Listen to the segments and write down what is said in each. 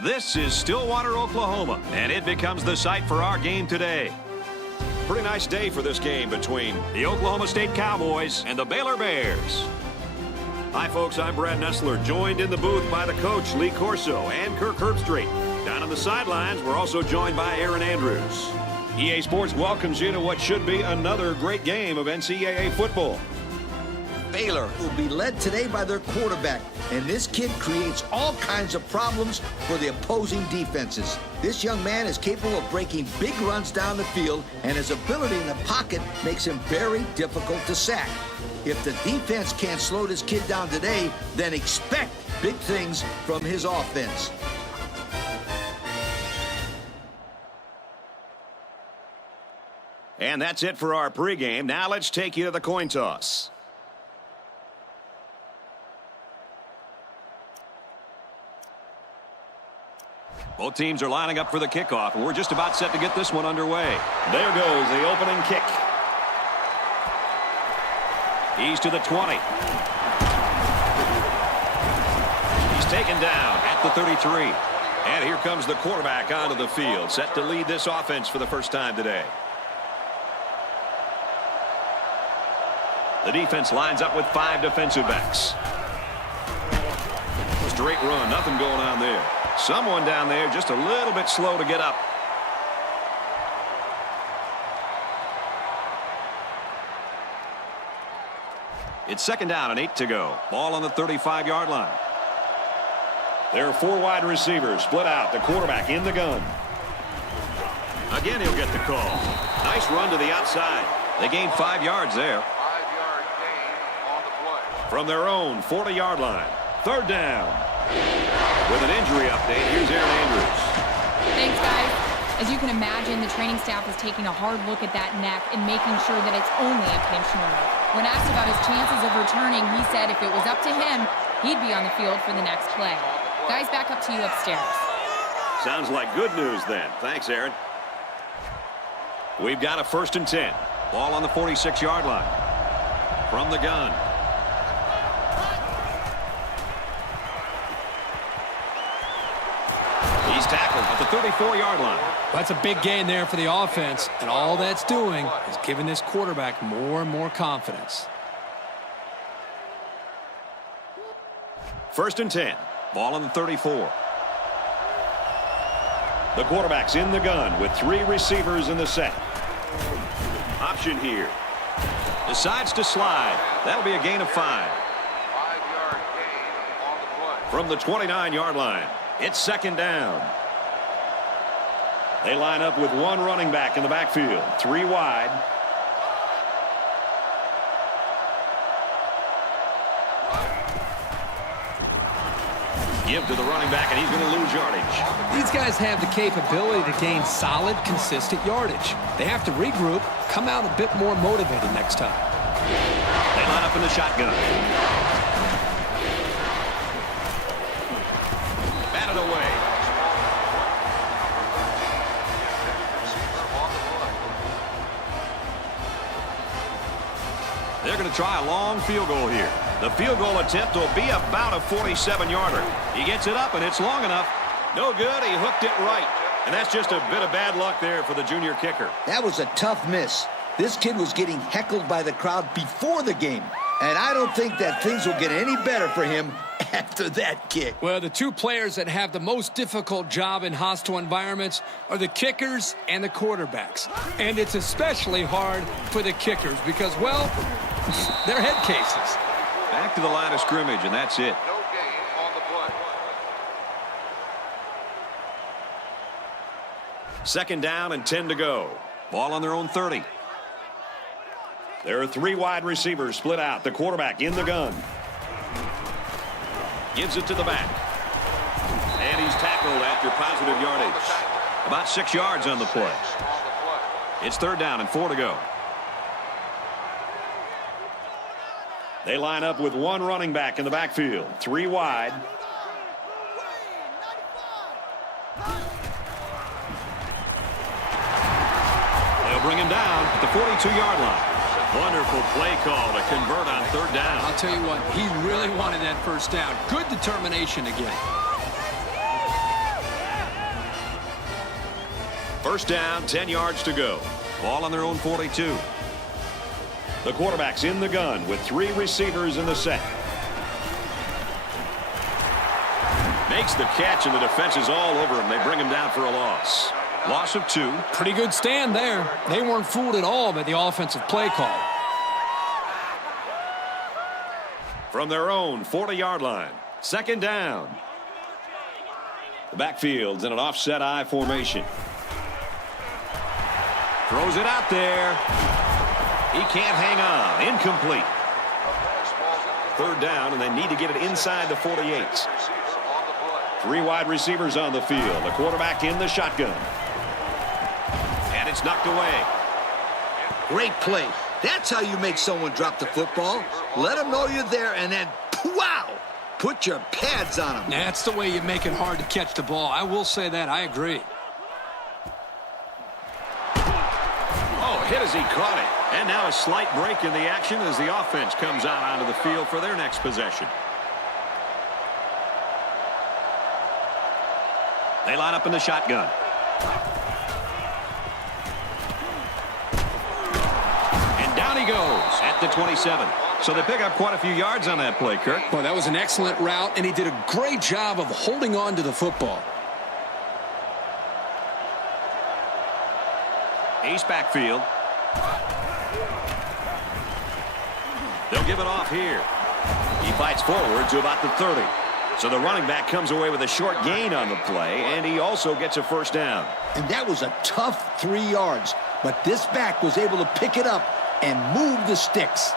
This is Stillwater, Oklahoma, and it becomes the site for our game today. Pretty nice day for this game between the Oklahoma State Cowboys and the Baylor Bears. Hi, folks. I'm Brad Nessler, joined in the booth by the coach, Lee Corso, and Kirk Herbstreit. Down on the sidelines, we're also joined by Aaron Andrews. EA Sports welcomes you to what should be another great game of NCAA football. Baylor will be led today by their quarterback, and this kid creates all kinds of problems for the opposing defenses. This young man is capable of breaking big runs down the field, and his ability in the pocket makes him very difficult to sack. If the defense can't slow this kid down today, then expect big things from his offense. And that's it for our pregame. Now let's take you to the coin toss. Both teams are lining up for the kickoff, and we're just about set to get this one underway. There goes the opening kick. He's to the 20. He's taken down at the 33. And here comes the quarterback onto the field, set to lead this offense for the first time today. The defense lines up with 5 defensive backs. Straight run, nothing going on there. Someone down there just a little bit slow to get up. It's second down and 8 to go. Ball on the 35-yard line. There are 4 wide receivers split out. The quarterback in the gun. Again, he'll get the call. Nice run to the outside. They gained 5 yards there. 5-yard gain on the play. From their own 40-yard line. Third down. With an injury update, here's Aaron Andrews. Thanks, guys. As you can imagine, the training staff is taking a hard look at that neck and making sure that it's only a pinched nerve. When asked about his chances of returning, he said if it was up to him, he'd be on the field for the next play. Guys, back up to you upstairs. Sounds like good news then. Thanks, Aaron. We've got a 1st and 10. Ball on the 46-yard line. From the gun. He's tackled at the 34-yard line. That's a big gain there for the offense, and all that's doing is giving this quarterback more and more confidence. 1st and 10. Ball on the 34. The quarterback's in the gun with 3 receivers in the set. Option here. Decides to slide. That'll be a gain of 5. 5-yard gain on the play. From the 29-yard line, it's second down. They line up with 1 running back in the backfield. 3 wide. Give to the running back, and he's going to lose yardage. These guys have the capability to gain solid, consistent yardage. They have to regroup, come out a bit more motivated next time. They line up in the shotgun. Batted away. They're going to try a long field goal here. The field goal attempt will be about a 47-yarder. He gets it up, and it's long enough. No good. He hooked it right. And that's just a bit of bad luck there for the junior kicker. That was a tough miss. This kid was getting heckled by the crowd before the game, and I don't think that things will get any better for him after that kick. Well, the 2 players that have the most difficult job in hostile environments are the kickers and the quarterbacks. And it's especially hard for the kickers because, well, they're head cases. Back to the line of scrimmage, and that's it. No gain on the play. Second down and 10 to go. Ball on their own 30. There are 3 wide receivers split out. The quarterback in the gun. Gives it to the back. And he's tackled after positive yardage. About 6 yards on the play. It's third down and 4 to go. They line up with 1 running back in the backfield. 3 wide. They'll bring him down at the 42-yard line. Wonderful play call to convert on third down. I'll tell you what, he really wanted that first down. Good determination again. First down, 10 yards to go. Ball on their own 42. The quarterback's in the gun with 3 receivers in the set. Makes the catch, and the defense is all over him. They bring him down for a loss. Loss of 2. Pretty good stand there. They weren't fooled at all by the offensive play call. From their own 40-yard line. Second down. The backfield's in an offset I formation. Throws it out there. He can't hang on. Incomplete. Third down, and they need to get it inside the 48. 3 wide receivers on the field. The quarterback in the shotgun. And it's knocked away. Great play. That's how you make someone drop the football. Let them know you're there, and then, wow, put your pads on them. That's the way you make it hard to catch the ball. I will say that. I agree. Oh, hit as he caught it. And now a slight break in the action as the offense comes out onto the field for their next possession. They line up in the shotgun. And down he goes at the 27. So they pick up quite a few yards on that play, Kirk. Well, that was an excellent route, and he did a great job of holding on to the football. Ace backfield. They'll give it off here. He fights forward to about the 30. So the running back comes away with a short gain on the play, and he also gets a first down. And that was a tough 3 yards, but this back was able to pick it up and move the sticks.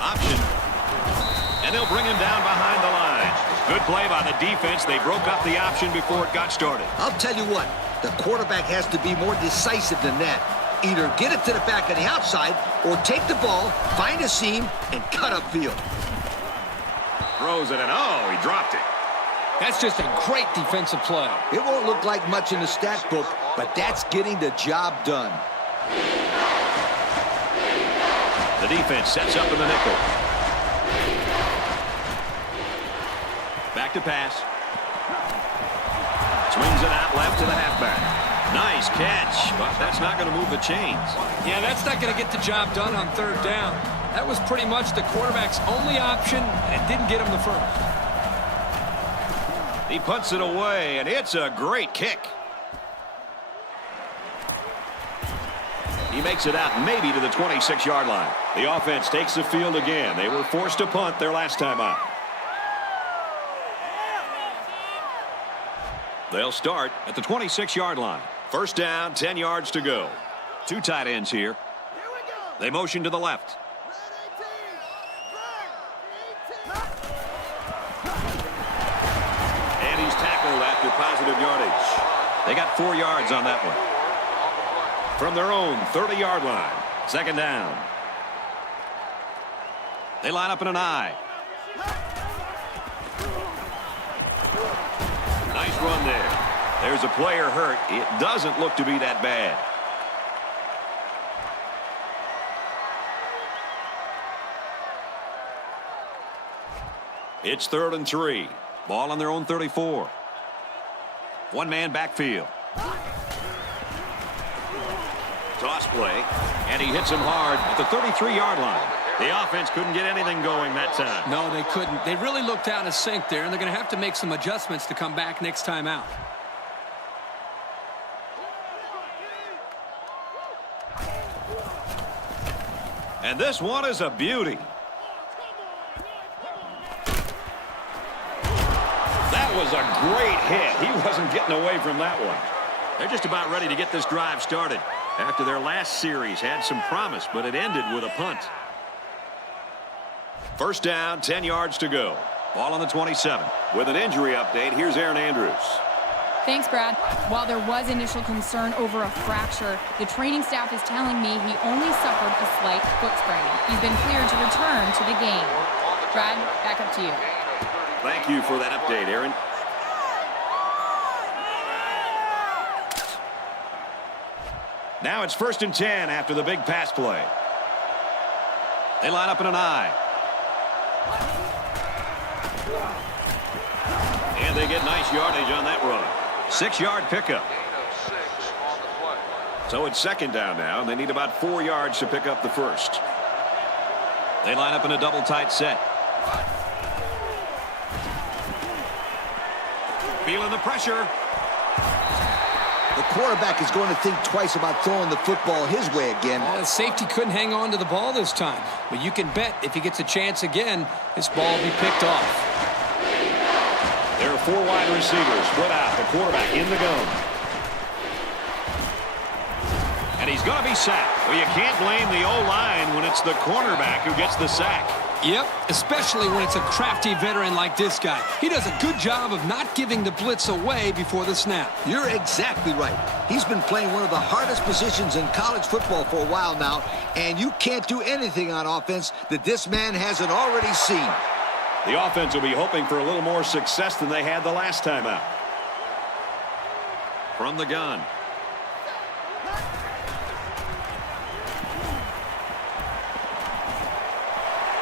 Option. And they'll bring him down behind the line. Good play by the defense. They broke up the option before it got started. I'll tell you what, the quarterback has to be more decisive than that. Either get it to the back of the outside or take the ball, find a seam, and cut upfield. Throws it, and oh, he dropped it. That's just a great defensive play. It won't look like much in the stat book, but that's getting the job done. The defense sets up in the nickel. Back to pass. Swings it out left to the halfback. Nice catch, but that's not going to move the chains. Yeah, that's not going to get the job done on third down. That was pretty much the quarterback's only option, and it didn't get him the first. He puts it away, and it's a great kick. He makes it out maybe to the 26-yard line. The offense takes the field again. They were forced to punt their last time out. They'll start at the 26-yard line. First down, 10 yards to go. 2 tight ends here. They motion to the left. And he's tackled after positive yardage. They got 4 yards on that one. From their own 30-yard line. Second down. They line up in an I. Nice run there. There's a player hurt. It doesn't look to be that bad. It's 3rd and 3. Ball on their own 34. One-man backfield. Toss play, and he hits him hard at the 33-yard line. The offense couldn't get anything going that time. No, they couldn't. They really looked out of sync there, and they're going to have to make some adjustments to come back next time out. And this one is a beauty. That was a great hit. He wasn't getting away from that one. They're just about ready to get this drive started. After their last series had some promise, but it ended with a punt. First down, 10 yards to go. Ball on the 27. With an injury update, here's Aaron Andrews. Thanks, Brad. While there was initial concern over a fracture, the training staff is telling me he only suffered a slight foot sprain. He's been cleared to return to the game. Brad, back up to you. Thank you for that update, Aaron. Now it's 1st and 10 after the big pass play. They line up in an I. And they get nice yardage on that run. 6-yard pickup. Gain of 6 on the play. So it's second down now, and they need about 4 yards to pick up the first. They line up in a double tight set. Feeling the pressure. The quarterback is going to think twice about throwing the football his way again. Well, the safety couldn't hang on to the ball this time. But you can bet if he gets a chance again, this ball will be picked off. There are 4 wide receivers split out. The quarterback in the gun. And he's going to be sacked. Well, you can't blame the O-line when it's the cornerback who gets the sack. Yep, especially when it's a crafty veteran like this guy. He does a good job of not giving the blitz away before the snap. You're exactly right. He's been playing one of the hardest positions in college football for a while now, and you can't do anything on offense that this man hasn't already seen. The offense will be hoping for a little more success than they had the last time out. From the gun.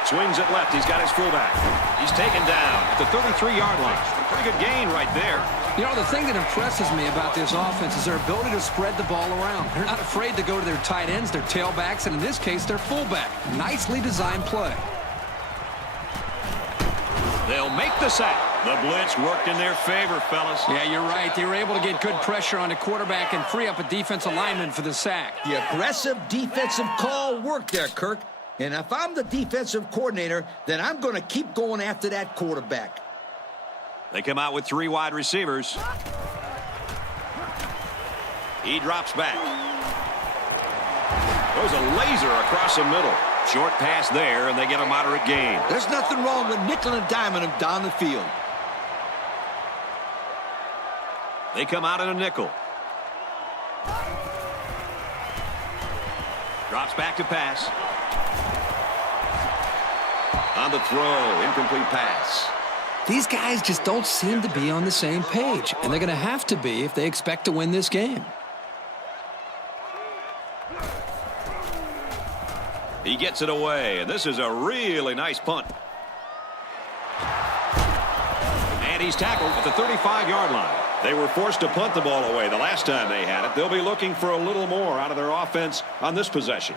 Swings it left. He's got his fullback. He's taken down at the 33-yard line. Pretty good gain right there. You know, the thing that impresses me about this offense is their ability to spread the ball around. They're not afraid to go to their tight ends, their tailbacks, and in this case, their fullback. Nicely designed play. They'll make the sack. The blitz worked in their favor, fellas. Yeah, you're right. They were able to get good pressure on the quarterback and free up a defensive lineman for the sack. The aggressive defensive call worked there, Kirk. And if I'm the defensive coordinator, then I'm going to keep going after that quarterback. They come out with 3 wide receivers. He drops back. Goes a laser across the middle. Short pass there, and they get a moderate gain. There's nothing wrong with nickel and diming him down the field. They come out in a nickel. Drops back to pass. On the throw, incomplete pass. These guys just don't seem to be on the same page, and they're going to have to be if they expect to win this game. He gets it away, and this is a really nice punt. And he's tackled at the 35-yard line. They were forced to punt the ball away the last time they had it. They'll be looking for a little more out of their offense on this possession.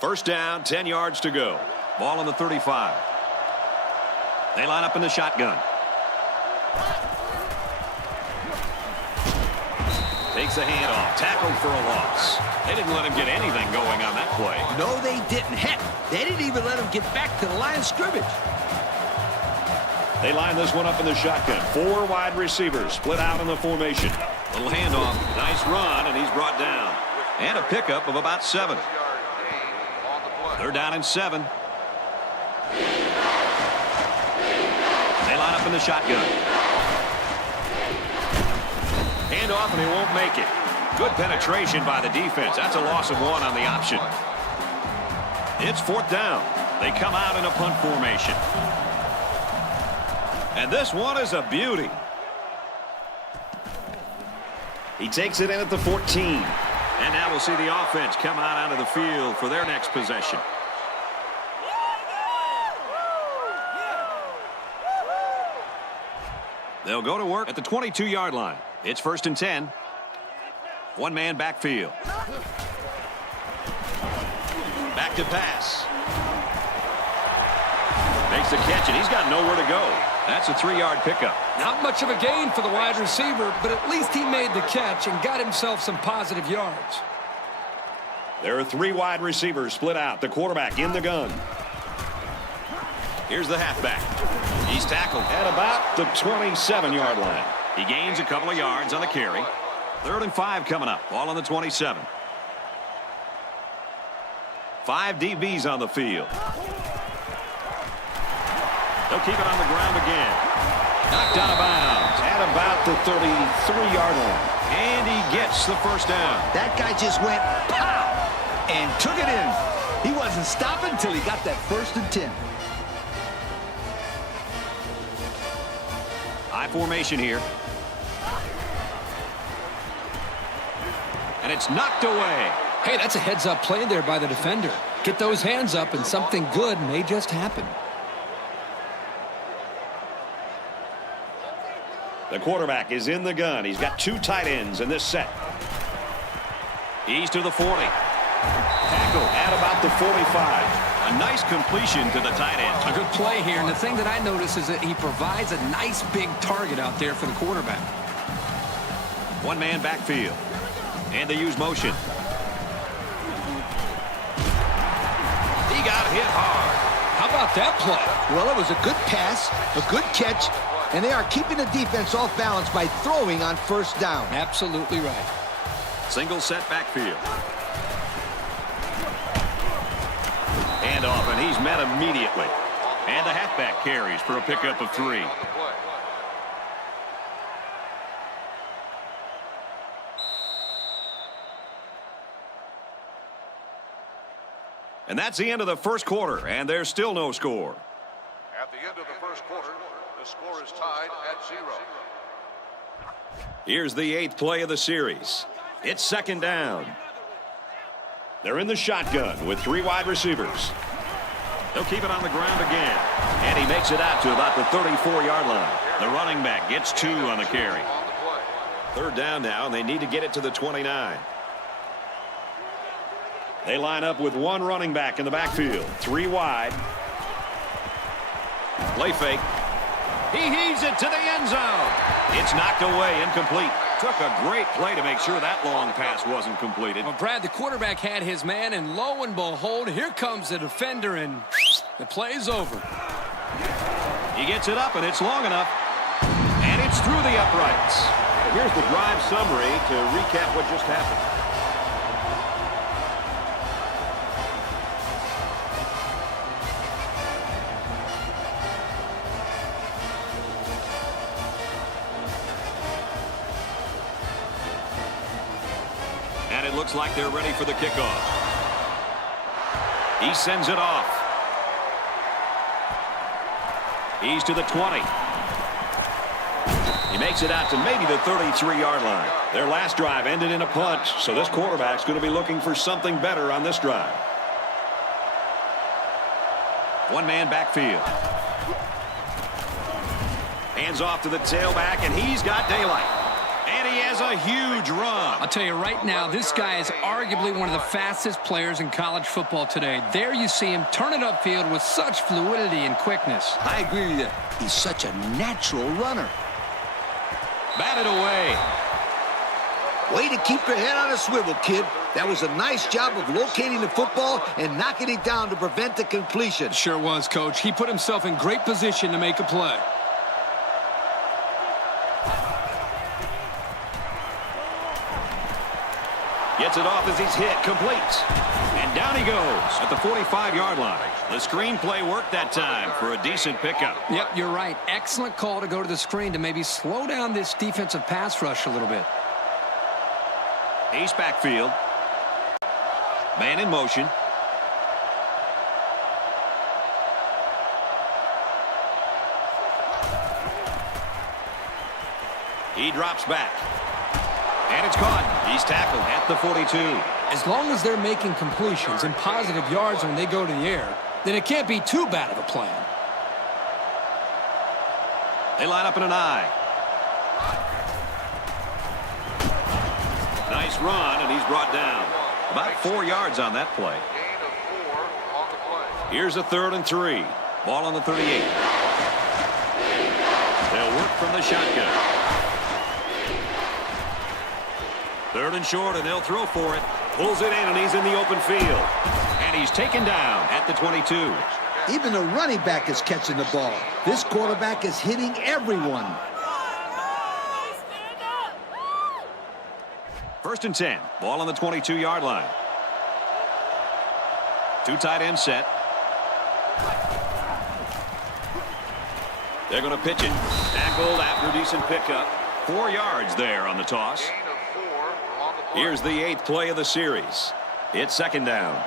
First down, 10 yards to go. Ball on the 35. They line up in the shotgun. Takes a handoff. Tackled for a loss. They didn't let him get anything going on that play. No, they didn't. Heck, they didn't even let him get back to the line of scrimmage. They line this one up in the shotgun. 4 wide receivers split out in the formation. Little handoff. Nice run, and he's brought down. And a pickup of about 7. They're down in 7. They line up in the shotgun. Hand off, and he won't make it. Good penetration by the defense. That's a loss of 1 on the option. It's 4th down. They come out in a punt formation. And this one is a beauty. He takes it in at the 14. And now we'll see the offense come out onto the field for their next possession. They'll go to work at the 22-yard line. It's 1st and 10. 1-man backfield. Back to pass. Makes the catch, and he's got nowhere to go. That's a 3-yard pickup. Not much of a gain for the wide receiver, but at least he made the catch and got himself some positive yards. There are 3 wide receivers split out. The quarterback in the gun. Here's the halfback. He's tackled at about the 27-yard line. He gains a couple of yards on the carry. 3rd and 5 coming up. Ball on the 27. 5 DBs on the field. They'll keep it on the ground again. Knocked out of bounds at about the 33-yard line. And he gets the first down. That guy just went pow and took it in. He wasn't stopping until he got that 1st and 10. High formation here. And it's knocked away. Hey, that's a heads-up play there by the defender. Get those hands up and something good may just happen. The quarterback is in the gun. He's got 2 tight ends in this set. He's to the 40. Tackle at about the 45. A nice completion to the tight end. A good play here, and the thing that I notice is that he provides a nice big target out there for the quarterback. One-man backfield. And they use motion. He got hit hard. How about that play? Well, it was a good pass, a good catch, and they are keeping the defense off balance by throwing on first down. Absolutely right. Single set backfield. Handoff, and he's met immediately. And the halfback carries for a pickup of 3. And that's the end of the first quarter, and there's still no score. At the end of the first quarter, the score is tied at 0. Here's the 8th play of the series. It's second down. They're in the shotgun with 3 wide receivers. They'll keep it on the ground again. And he makes it out to about the 34-yard line. The running back gets 2 on the carry. Third down now, and they need to get it to the 29. They line up with 1 running back in the backfield. 3 wide. Play fake. He heaves it to the end zone. It's knocked away, incomplete. Took a great play to make sure that long pass wasn't completed. Well, Brad, the quarterback had his man, and lo and behold, here comes the defender, and the play's over. He gets it up, and it's long enough. And it's through the uprights. Here's the drive summary to recap what just happened. And it looks like they're ready for the kickoff. He sends it off. He's to the 20. He makes it out to maybe the 33-yard line. Their last drive ended in a punt, so this quarterback's going to be looking for something better on this drive. One-man backfield. Hands off to the tailback, and he's got daylight. And he has a huge run. I'll tell you right now, this guy is arguably one of the fastest players in college football today. There you see him turn it upfield with such fluidity and quickness. I agree with you. He's such a natural runner. Batted away. Way to keep your head on a swivel, kid. That was a nice job of locating the football and knocking it down to prevent the completion. Sure was, Coach. He put himself in great position to make a play. Gets it off as he's hit. Complete. And down he goes at the 45-yard line. The screenplay worked that time for a decent pickup. Yep, you're right. Excellent call to go to the screen to maybe slow down this defensive pass rush a little bit. Ace backfield. Man in motion. He drops back. And it's caught. He's tackled at the 42. As long as they're making completions and positive yards when they go to the air, then it can't be too bad of a plan. They line up in an I. Nice run, and he's brought down. About 4 yards on that play. Gain of 4 on the play. Here's a 3rd and 3. Ball on the 38. They'll work from the shotgun. 3rd and short, and they'll throw for it. Pulls it in, and he's in the open field. And he's taken down at the 22. Even the running back is catching the ball. This quarterback is hitting everyone. 1st and 10. Ball on the 22-yard line. 2 tight end set. They're going to pitch it. Tackled after decent pickup. 4 yards there on the toss. Gain of 4 on the play. Here's the 8th play of the series. It's second down.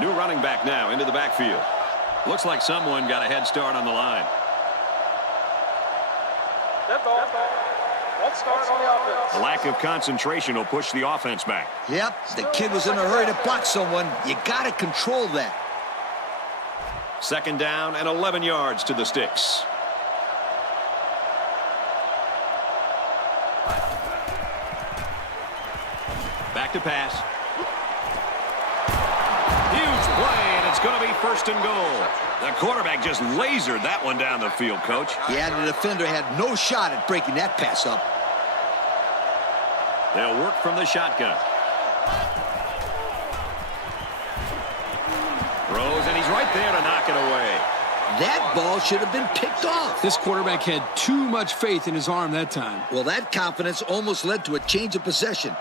New running back now into the backfield. Looks like someone got a head start on the line. Let's start on the offense. A lack of concentration will push the offense back. Yep, the kid was in a hurry to block someone. You got to control that. Second down and 11 yards to the sticks. to pass. Huge play, and it's going to be 1st and goal. The quarterback just lasered that one down the field, Coach. Yeah, the defender had no shot at breaking that pass up. They'll work from the shotgun. Throws, and he's right there to knock it away. That ball should have been picked off. This quarterback had too much faith in his arm that time. Well, that confidence almost led to a change of possession.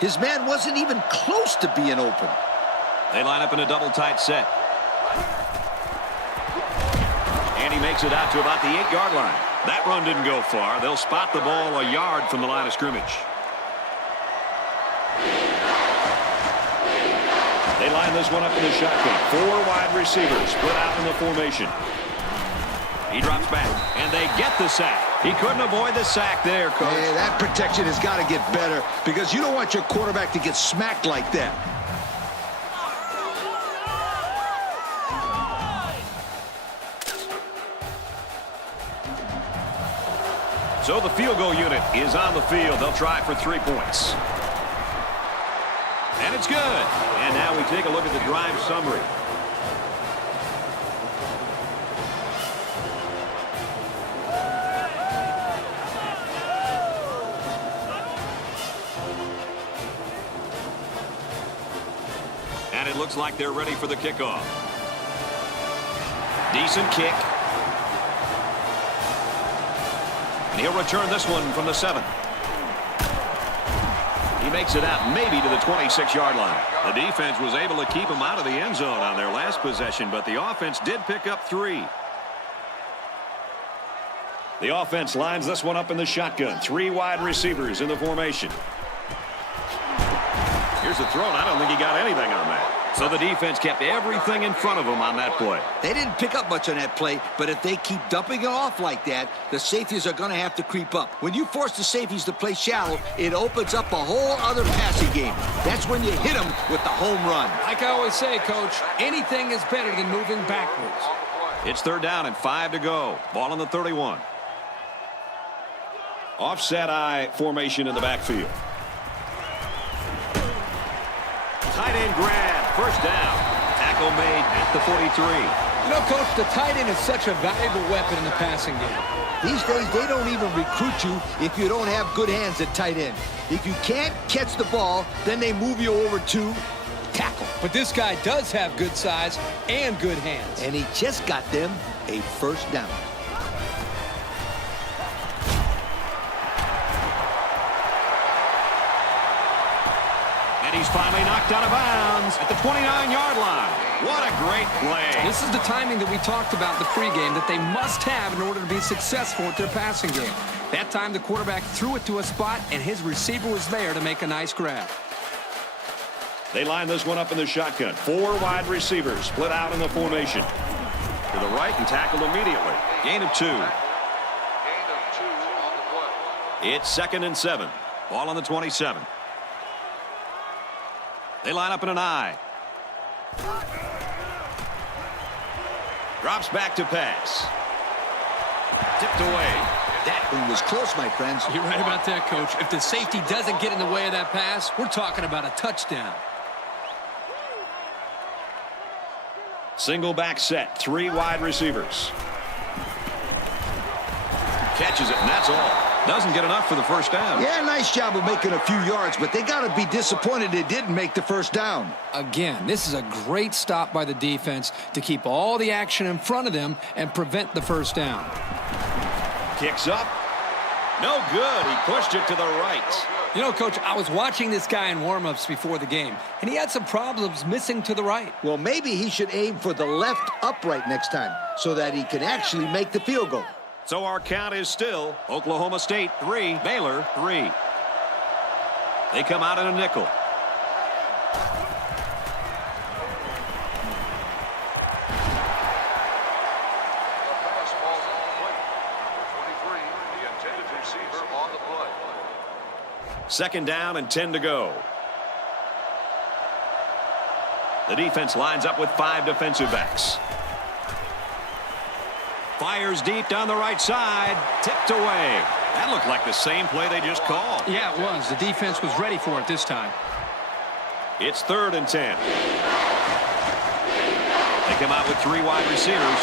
His man wasn't even close to being open. They line up in a double tight set. And he makes it out to about the 8-yard line. That run didn't go far. They'll spot the ball a yard from the line of scrimmage. They line this one up in the shotgun. 4 wide receivers split out in the formation. He drops back, and they get the sack. He couldn't avoid the sack there, Coach. Hey, that protection has got to get better because you don't want your quarterback to get smacked like that. So the field goal unit is on the field. They'll try for 3 points. And it's good. And now we take a look at the drive summary. And it looks like they're ready for the kickoff. Decent kick. And he'll return this one from the 7. He makes it out maybe to the 26-yard line. The defense was able to keep him out of the end zone on their last possession, but the offense did pick up 3. The offense lines this one up in the shotgun. 3 wide receivers in the formation. Here's the throw, and I don't think he got anything on that. So the defense kept everything in front of him on that play. They didn't pick up much on that play, but if they keep dumping it off like that, the safeties are going to have to creep up. When you force the safeties to play shallow, it opens up a whole other passing game. That's when you hit them with the home run. Like I always say, Coach, anything is better than moving backwards. It's 3rd down and 5 to go. Ball on the 31. Offset I formation in the backfield. Tight end grab. 1st down. Tackle made at the 43. You know, Coach, the tight end is such a valuable weapon in the passing game. These days, they don't even recruit you if you don't have good hands at tight end. If you can't catch the ball, then they move you over to tackle. But this guy does have good size and good hands. And he just got them a 1st down. He's finally knocked out of bounds at the 29-yard line. What a great play. This is the timing that we talked about in the pregame that they must have in order to be successful at their passing game. That time the quarterback threw it to a spot, and his receiver was there to make a nice grab. They line this one up in the shotgun. 4 wide receivers split out in the formation. To the right and tackled immediately. Gain of 2. Gain of 2 on the play. It's 2nd and 7. Ball on the 27. They line up in an I. Drops back to pass. Tipped away. That one was close, my friends. You're right about that, Coach. If the safety doesn't get in the way of that pass, we're talking about a touchdown. Single back set. 3 wide receivers. Catches it, and that's all. Doesn't get enough for the 1st down. Yeah, nice job of making a few yards, but they got to be disappointed it didn't make the 1st down. Again, this is a great stop by the defense to keep all the action in front of them and prevent the 1st down. Kicks up. No good. He pushed it to the right. You know, Coach, I was watching this guy in warm-ups before the game, and he had some problems missing to the right. Well, maybe he should aim for the left upright next time so that he can actually make the field goal. So our count is still Oklahoma State 3, Baylor 3. They come out in a nickel. The intended receiver on the play. 2nd down and 10 to go. The defense lines up with 5 defensive backs. Fires deep down the right side. Tipped away. That looked like the same play they just called. Yeah, it was. The defense was ready for it this time. It's 3rd and 10. They come out with 3 wide receivers.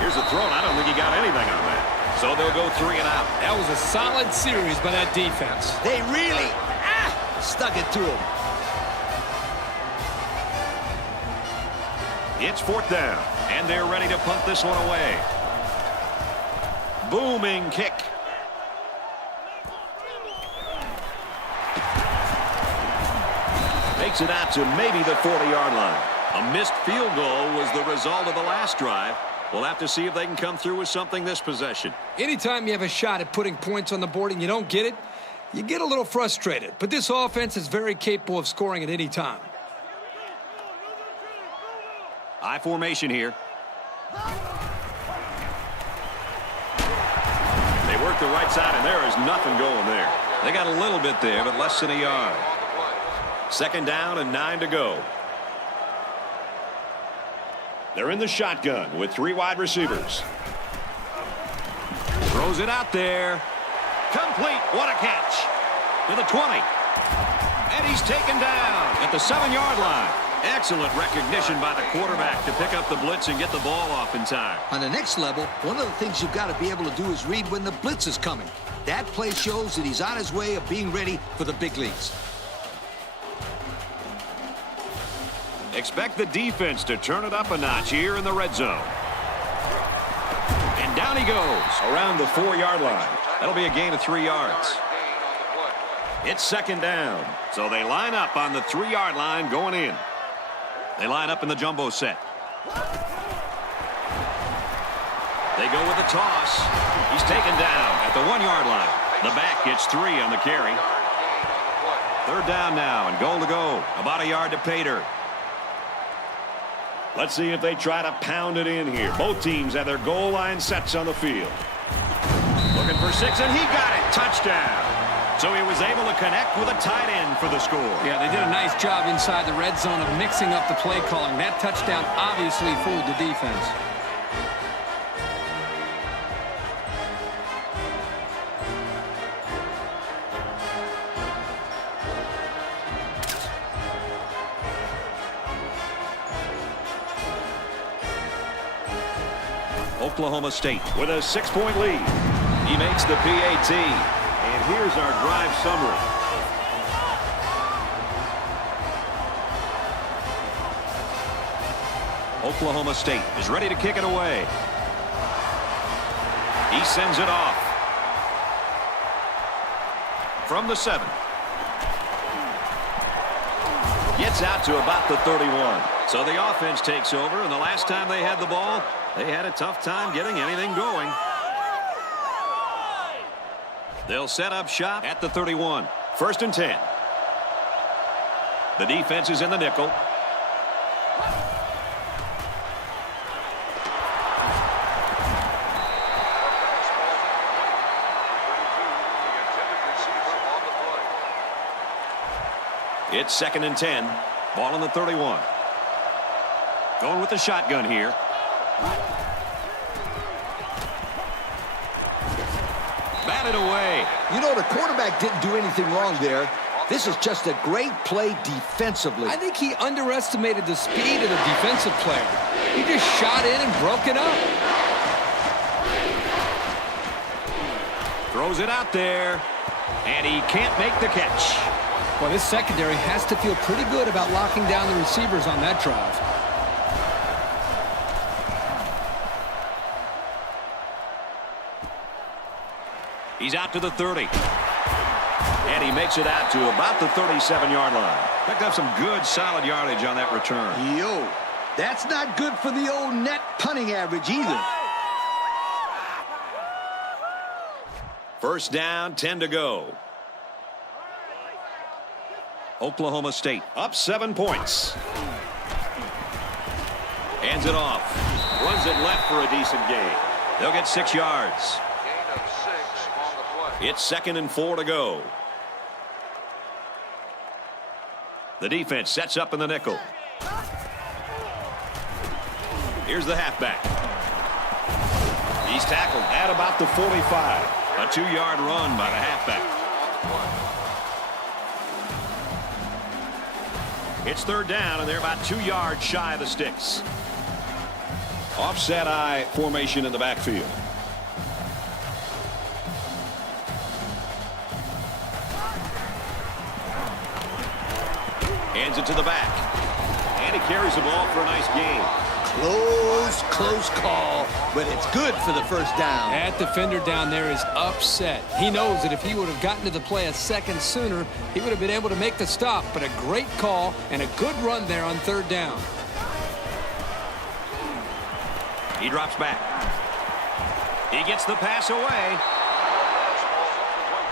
Here's a throw, and I don't think he got anything on that. So they'll go 3 and out. That was a solid series by that defense. They really stuck it to him. It's 4th down, and they're ready to punt this one away. Booming kick. Makes it out to maybe the 40-yard line. A missed field goal was the result of the last drive. We'll have to see if they can come through with something this possession. Anytime you have a shot at putting points on the board and you don't get it, you get a little frustrated. But this offense is very capable of scoring at any time. I formation here. They work the right side, and there is nothing going there. They got a little bit there, but less than a yard. 2nd down and 9 to go. They're in the shotgun with 3 wide receivers. Throws it out there. Complete. What a catch. To the 20. And he's taken down at the 7-yard line. Excellent recognition by the quarterback to pick up the blitz and get the ball off in time. On the next level, one of the things you've got to be able to do is read when the blitz is coming. That play shows that he's on his way of being ready for the big leagues. Expect the defense to turn it up a notch here in the red zone. And down he goes around the 4-yard line. That'll be a gain of 3 yards. It's 2nd down. So they line up on the 3-yard line going in. They line up in the jumbo set. They go with the toss. He's taken down at the 1-yard line. The back gets 3 on the carry. 3rd down now and goal to go. About a yard to pay dirt. Let's see if they try to pound it in here. Both teams have their goal line sets on the field. Looking for 6, and he got it. Touchdown. So he was able to connect with a tight end for the score. Yeah, they did a nice job inside the red zone of mixing up the play calling. That touchdown obviously fooled the defense. Oklahoma State with a 6-point lead. He makes the PAT. And here's our drive summary. Oklahoma State is ready to kick it away. He sends it off. From the 7. Gets out to about the 31. So the offense takes over, and the last time they had the ball, they had a tough time getting anything going. They'll set up shop at the 31. 1st and 10. The defense is in the nickel. It's 2nd and 10. Ball on the 31. Going with the shotgun here. Batted away. You know, the quarterback didn't do anything wrong there. This is just a great play defensively. I think he underestimated the speed of the defensive player. He just shot in and broke it up. Throws it out there. And he can't make the catch. Well, this secondary has to feel pretty good about locking down the receivers on that drive. He's out to the 30. And he makes it out to about the 37-yard line. Picked up some good, solid yardage on that return. Yo, that's not good for the old net punting average either. 1st down, 10 to go. Oklahoma State up 7 points. Hands it off. Runs it left for a decent gain. They'll get 6 yards. Gain of 6 on the play. It's 2nd and 4 to go. The defense sets up in the nickel. Here's the halfback. He's tackled at about the 45. A 2-yard run by the halfback. It's third down, and they're about 2 yards shy of the sticks. Offset I formation in the backfield. Hands it to the back. And he carries the ball for a nice gain. Close call, but it's good for the first down. That defender down there is upset. He knows that if he would have gotten to the play a second sooner, he would have been able to make the stop. But a great call and a good run there on third down. He drops back. He gets the pass away.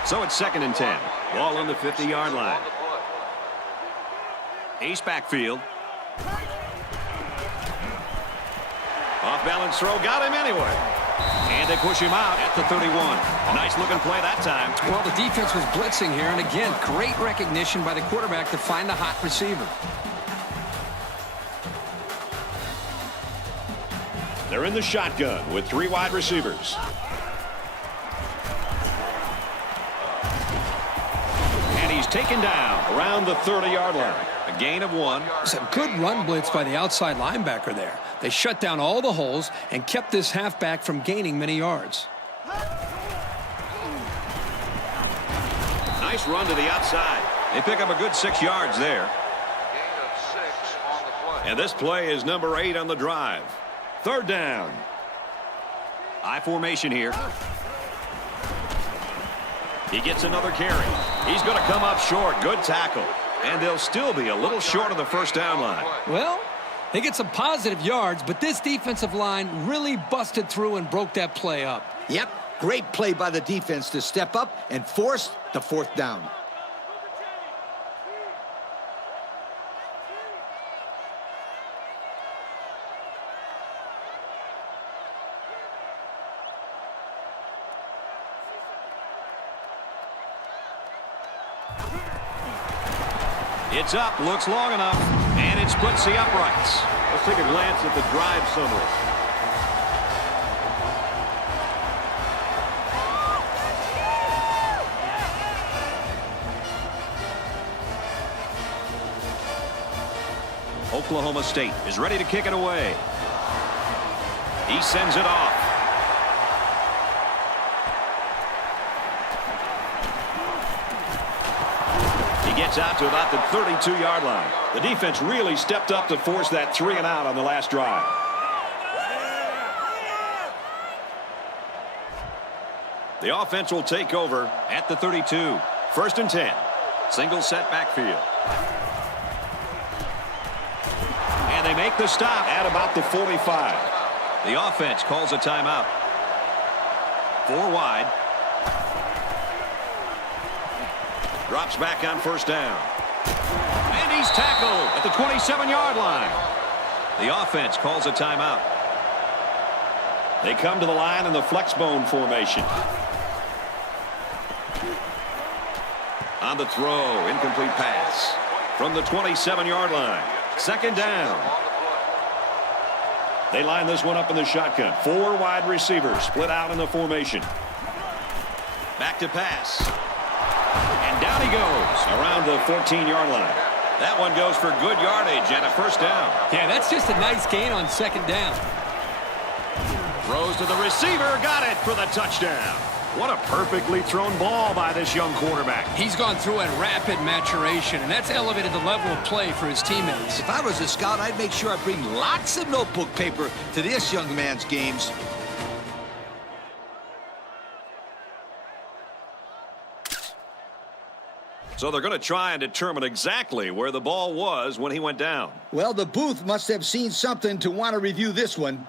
So it's 2nd and 10. Ball on the 50-yard line. Ace backfield. Off-balance throw, got him anyway. And they push him out at the 31. A nice-looking play that time. Well, the defense was blitzing here, and again, great recognition by the quarterback to find the hot receiver. They're in the shotgun with 3 wide receivers. And he's taken down around the 30-yard line. A gain of 1. It's a good run blitz by the outside linebacker there. They shut down all the holes and kept this halfback from gaining many yards. Nice run to the outside. They pick up a good 6 yards there. Gain of 6 on the play. And this play is number 8 on the drive. Third down. I formation here. He gets another carry. He's going to come up short. Good tackle. And they'll still be a little short of the first down line. Well, they get some positive yards, but this defensive line really busted through and broke that play up. Yep, great play by the defense to step up and force the 4th down. It's up, looks long enough, and it splits the uprights. Let's take a glance at the drive summary. Oklahoma State is ready to kick it away. He sends it off. Gets out to about the 32-yard line. The defense really stepped up to force that 3 and out on the last drive. The offense will take over at the 32. 1st and 10. Single set backfield. And they make the stop at about the 45. The offense calls a timeout. 4 wide. Drops back on 1st down. And he's tackled at the 27-yard line. The offense calls a timeout. They come to the line in the flexbone formation. On the throw, incomplete pass. From the 27-yard line. 2nd down. They line this one up in the shotgun. 4 wide receivers split out in the formation. Back to pass. And down he goes around the 14-yard line. That one goes for good yardage and a 1st down. Yeah, that's just a nice gain on 2nd down. Throws to the receiver. Got it for the touchdown. What a perfectly thrown ball by this young quarterback. He's gone through a rapid maturation, and that's elevated the level of play for his teammates. If I was a scout, I'd make sure I bring lots of notebook paper to this young man's games. So they're going to try and determine exactly where the ball was when he went down. Well, the booth must have seen something to want to review this one.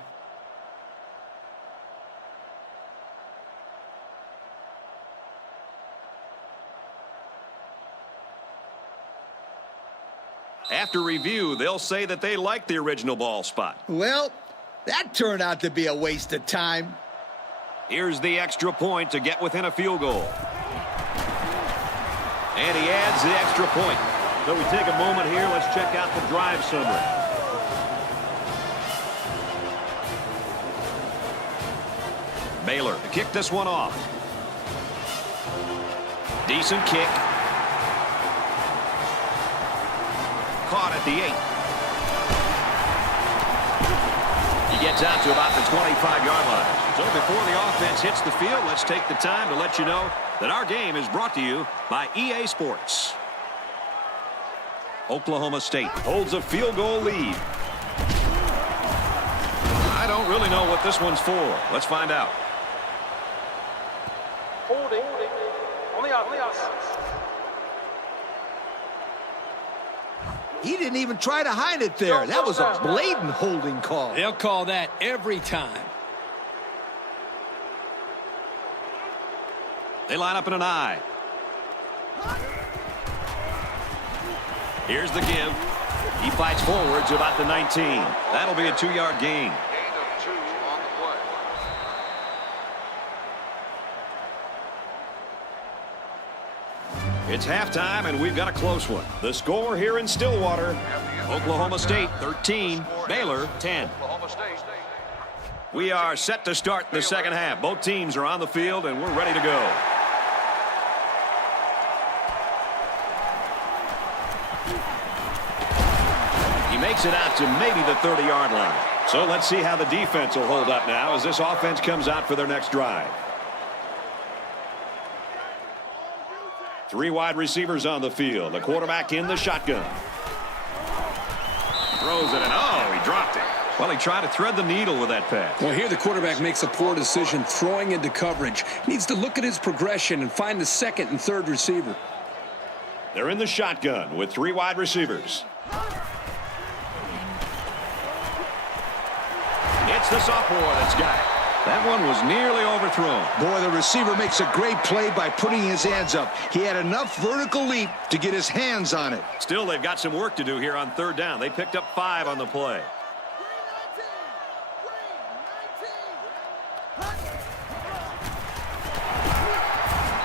After review, they'll say that they like the original ball spot. Well, that turned out to be a waste of time. Here's the extra point to get within a field goal. And he adds the extra point. So we take a moment here. Let's check out the drive summary. Baylor to kick this one off. Decent kick. Caught at the 8. He gets out to about the 25-yard line. So before the offense hits the field, let's take the time to let you know that our game is brought to you by EA Sports. Oklahoma State holds a field goal lead. I don't really know what this one's for. Let's find out. Holding. On the outside. He didn't even try to hide it there. That was a blatant holding call. They'll call that every time. They line up in an I. Here's the give. He fights forward to about the 19. That'll be a 2-yard gain. Gain of 2 on the play. It's halftime, and we've got a close one. The score here in Stillwater, Oklahoma State 13, Baylor 10. Oklahoma State. We are set to start the second half. Both teams are on the field, and we're ready to go. He makes it out to maybe the 30-yard line. So let's see how the defense will hold up now as this offense comes out for their next drive. 3 wide receivers on the field. The quarterback in the shotgun. Throws it, and oh, he dropped it. Well, he tried to thread the needle with that pass. Well, here the quarterback makes a poor decision throwing into coverage. He needs to look at his progression and find the second and third receiver. They're in the shotgun with 3 wide receivers. It's the sophomore that's got it. That one was nearly overthrown. Boy, the receiver makes a great play by putting his hands up. He had enough vertical leap to get his hands on it. Still, they've got some work to do here on 3rd down. They picked up 5 on the play.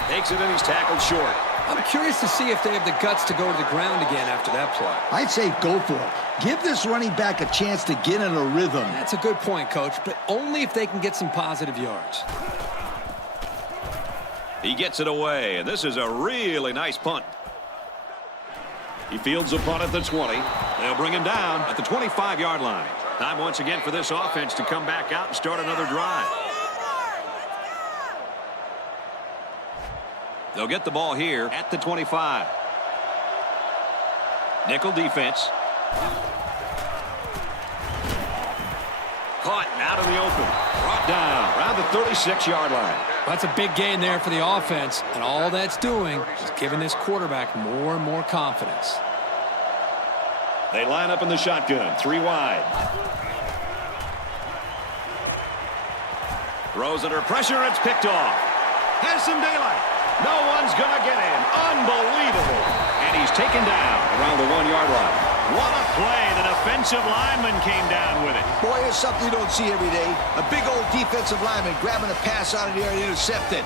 Takes it and he's tackled short. I'm curious to see if they have the guts to go to the ground again after that play. I'd say go for it. Give this running back a chance to get in a rhythm. That's a good point, Coach, but only if they can get some positive yards. He gets it away, and this is a really nice punt. He fields a punt at the 20. They'll bring him down at the 25-yard line. Time once again for this offense to come back out and start another drive. They'll get the ball here at the 25. Nickel defense. Caught out in the open. Brought down around the 36-yard line. That's a big gain there for the offense, and all that's doing is giving this quarterback more and more confidence. They line up in the shotgun, 3 wide. Throws under pressure, it's picked off. Has some daylight. No one's going to get him. Unbelievable. And he's taken down around the 1-yard line. What a play. The defensive lineman came down with it. Boy, it's something you don't see every day. A big old defensive lineman grabbing a pass out of the air and intercept it.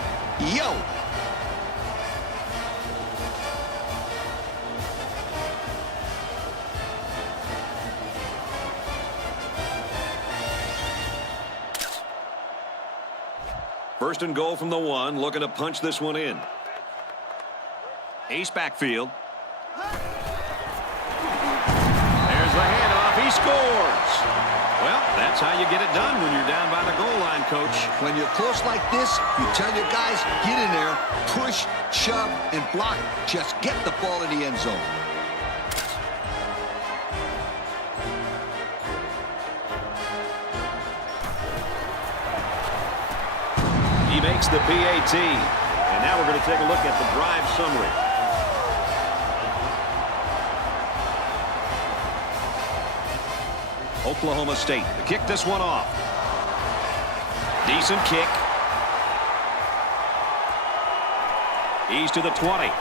Yo! First and goal from the 1, looking to punch this one in. Ace backfield. There's the handoff. He scores. Well, that's how you get it done when you're down by the goal line, Coach. When you're close like this, you tell your guys, get in there, push, shove, and block. Just get the ball in the end zone. He makes the PAT. And now we're going to take a look at the drive summary. Oklahoma State to kick this one off. Decent kick. He's to the 20.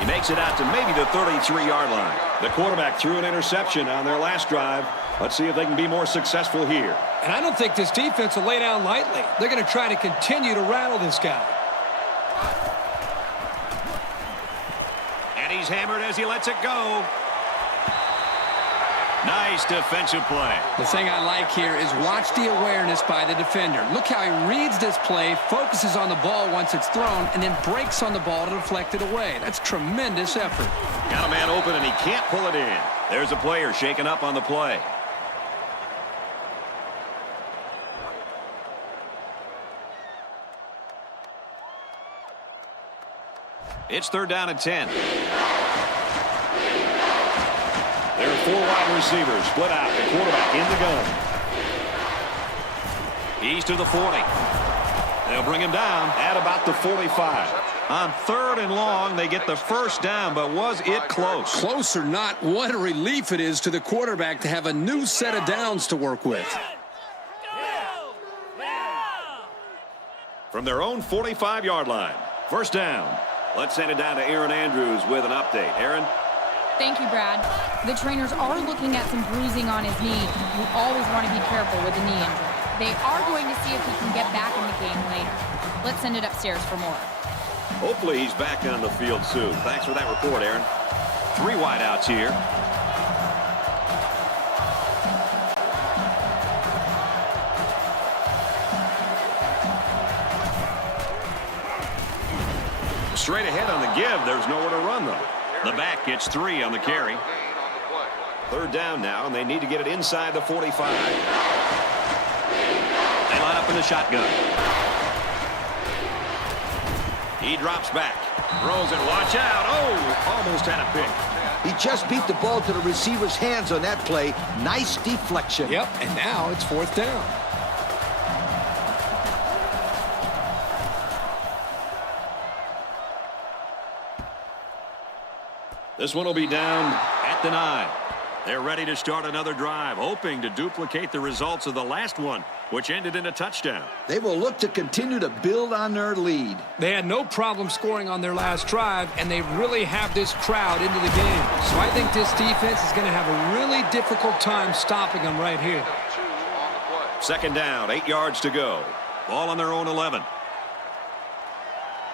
He makes it out to maybe the 33-yard line. The quarterback threw an interception on their last drive. Let's see if they can be more successful here. And I don't think this defense will lay down lightly. They're going to try to continue to rattle this guy. And he's hammered as he lets it go. Nice defensive play. The thing I like here is watch the awareness by the defender. Look how he reads this play, focuses on the ball once it's thrown, and then breaks on the ball to deflect it away. That's tremendous effort. Got a man open, and he can't pull it in. There's a player shaken up on the play. It's 3rd down and 10. There are 4 wide receivers split out. The quarterback in the gun. He's to the 40. They'll bring him down at about the 45. On 3rd and long, they get the first down, but was it close? Close or not, what a relief it is to the quarterback to have a new set of downs to work with. From their own 45-yard line. First down. Let's send it down to Aaron Andrews with an update. Aaron? Thank you, Brad. The trainers are looking at some bruising on his knee. You always want to be careful with a knee injury. They are going to see if he can get back in the game later. Let's send it upstairs for more. Hopefully he's back on the field soon. Thanks for that report, Aaron. 3 wideouts here. Straight ahead on the give. There's nowhere to run, though. The back gets 3 on the carry. 3rd down now, and they need to get it inside the 45. They line up in the shotgun. He drops back. Throws it. Watch out. Oh, almost had a pick. He just beat the ball to the receiver's hands on that play. Nice deflection. Yep, and now it's 4th down. This one will be down at the 9. They're ready to start another drive, hoping to duplicate the results of the last one, which ended in a touchdown. They will look to continue to build on their lead. They had no problem scoring on their last drive, and they really have this crowd into the game. So I think this defense is going to have a really difficult time stopping them right here. 2nd down, 8 yards to go. Ball on their own 11.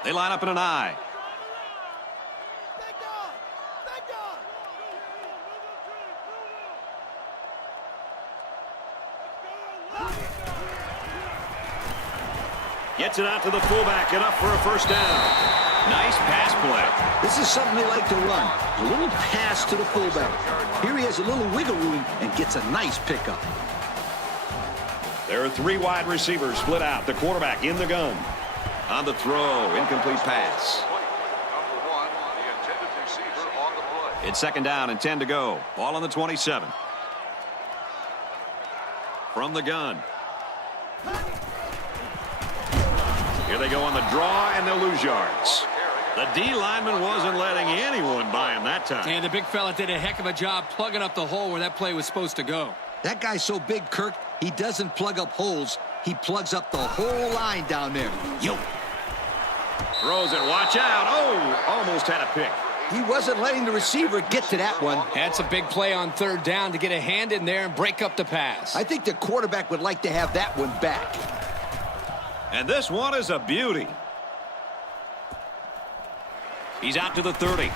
They line up in an I. Gets it out to the fullback, enough for a first down. Nice pass play. This is something they like to run. A little pass to the fullback. Here he has a little wiggle room and gets a nice pickup. There are 3 wide receivers split out. The quarterback in the gun. On the throw, incomplete pass. It's 2nd down and 10 to go. Ball on the 27. From the gun. Here they go on the draw, and they'll lose yards. The D lineman wasn't letting anyone by him that time. And the big fella did a heck of a job plugging up the hole where that play was supposed to go. That guy's so big, Kirk, he doesn't plug up holes. He plugs up the whole line down there. Yo. Throws it. Watch out. Oh, almost had a pick. He wasn't letting the receiver get to that one. That's a big play on 3rd down to get a hand in there and break up the pass. I think the quarterback would like to have that one back. And this one is a beauty. He's out to the 30.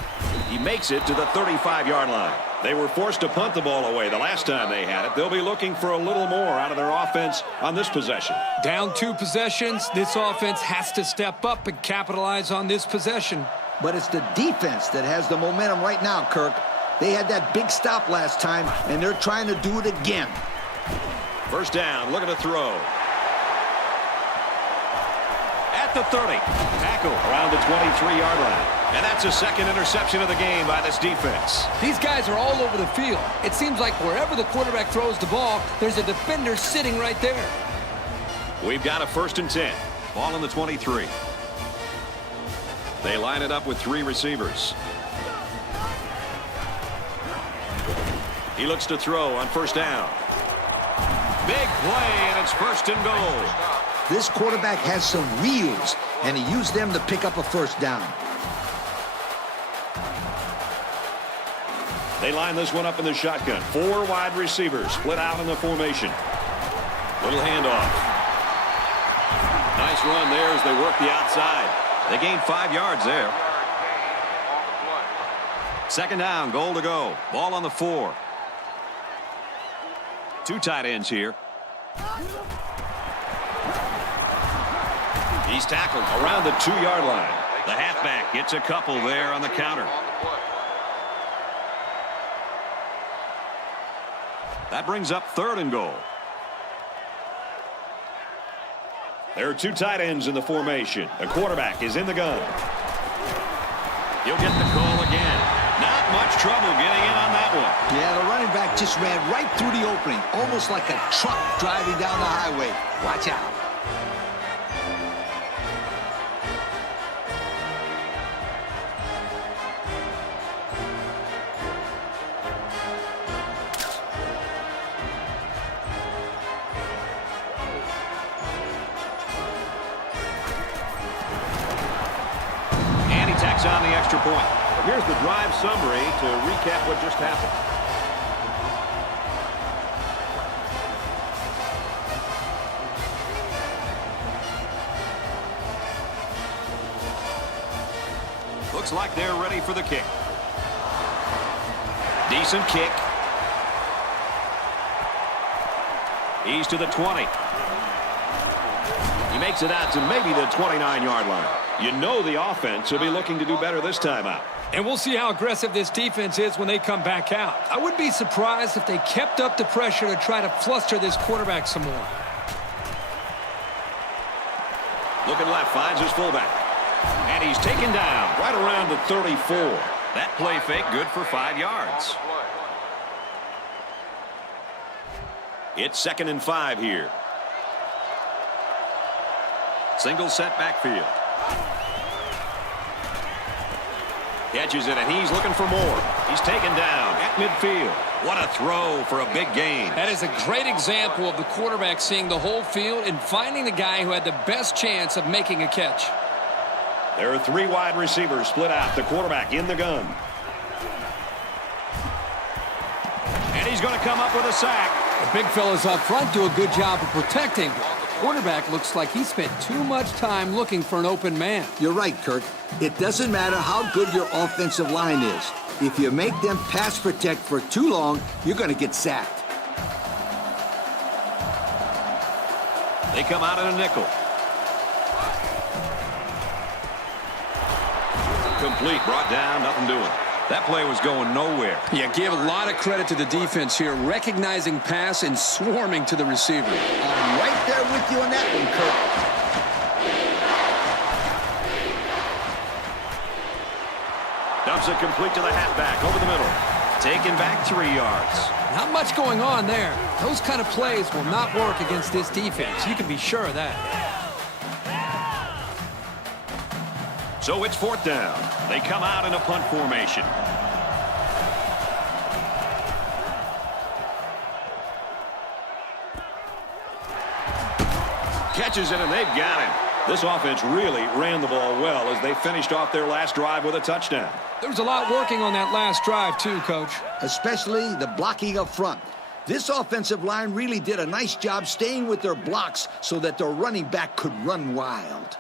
He makes it to the 35-yard line. They were forced to punt the ball away the last time they had it. They'll be looking for a little more out of their offense on this possession. Down 2 possessions. This offense has to step up and capitalize on this possession. But it's the defense that has the momentum right now, Kirk. They had that big stop last time, and they're trying to do it again. First down, looking to throw. At the 30. Tackle around the 23-yard line. And that's a 2nd interception of the game by this defense. These guys are all over the field. It seems like wherever the quarterback throws the ball, there's a defender sitting right there. We've got a 1st and 10. Ball on the 23. They line it up with 3 receivers. He looks to throw on 1st down. Big play, and it's 1st and goal. This quarterback has some wheels, and he used them to pick up a 1st down. They line this one up in the shotgun. 4 wide receivers split out in the formation. Little handoff. Nice run there as they work the outside. They gained 5 yards there. 2nd down, goal to go. Ball on the 4. Two tight ends here. He's tackled around the 2-yard line. The halfback gets a couple there on the counter. That brings up 3rd and goal. There are two tight ends in the formation. The quarterback is in the gun. He'll get the call again. Not much trouble getting in on that one. Yeah, the running back just ran right through the opening, almost like a truck driving down the highway. Watch out. On the extra point. Here's the drive summary to recap what just happened. Looks like they're ready for the kick. Decent kick. He's to the 20. He makes it out to maybe the 29-yard line. You know the offense will be looking to do better this time out. And we'll see how aggressive this defense is when they come back out. I wouldn't be surprised if they kept up the pressure to try to fluster this quarterback some more. Looking left, finds his fullback. And he's taken down right around the 34. That play fake good for 5 yards. It's 2nd and 5 here. Single set backfield. Catches it, and he's looking for more. He's taken down at midfield. What a throw for a big gain. That is a great example of the quarterback seeing the whole field and finding the guy who had the best chance of making a catch. There are 3 wide receivers split out. The quarterback in the gun. And he's going to come up with a sack. The big fellas up front do a good job of protecting. Quarterback looks like he spent too much time looking for an open man. You're right, Kirk. It doesn't matter how good your offensive line is. If you make them pass protect for too long, you're going to get sacked. They come out in a nickel. Complete, brought down, nothing doing. That play was going nowhere. Yeah, give a lot of credit to the defense here, recognizing pass and swarming to the receiver. I'm right there with you on that one, Kirk. Dumps it complete to the halfback over the middle. Taken back 3 yards. Not much going on there. Those kind of plays will not work against this defense. You can be sure of that. So it's 4th down. They come out in a punt formation. Catches it, and they've got him. This offense really ran the ball well as they finished off their last drive with a touchdown. There was a lot working on that last drive, too, Coach. Especially the blocking up front. This offensive line really did a nice job staying with their blocks so that their running back could run wild.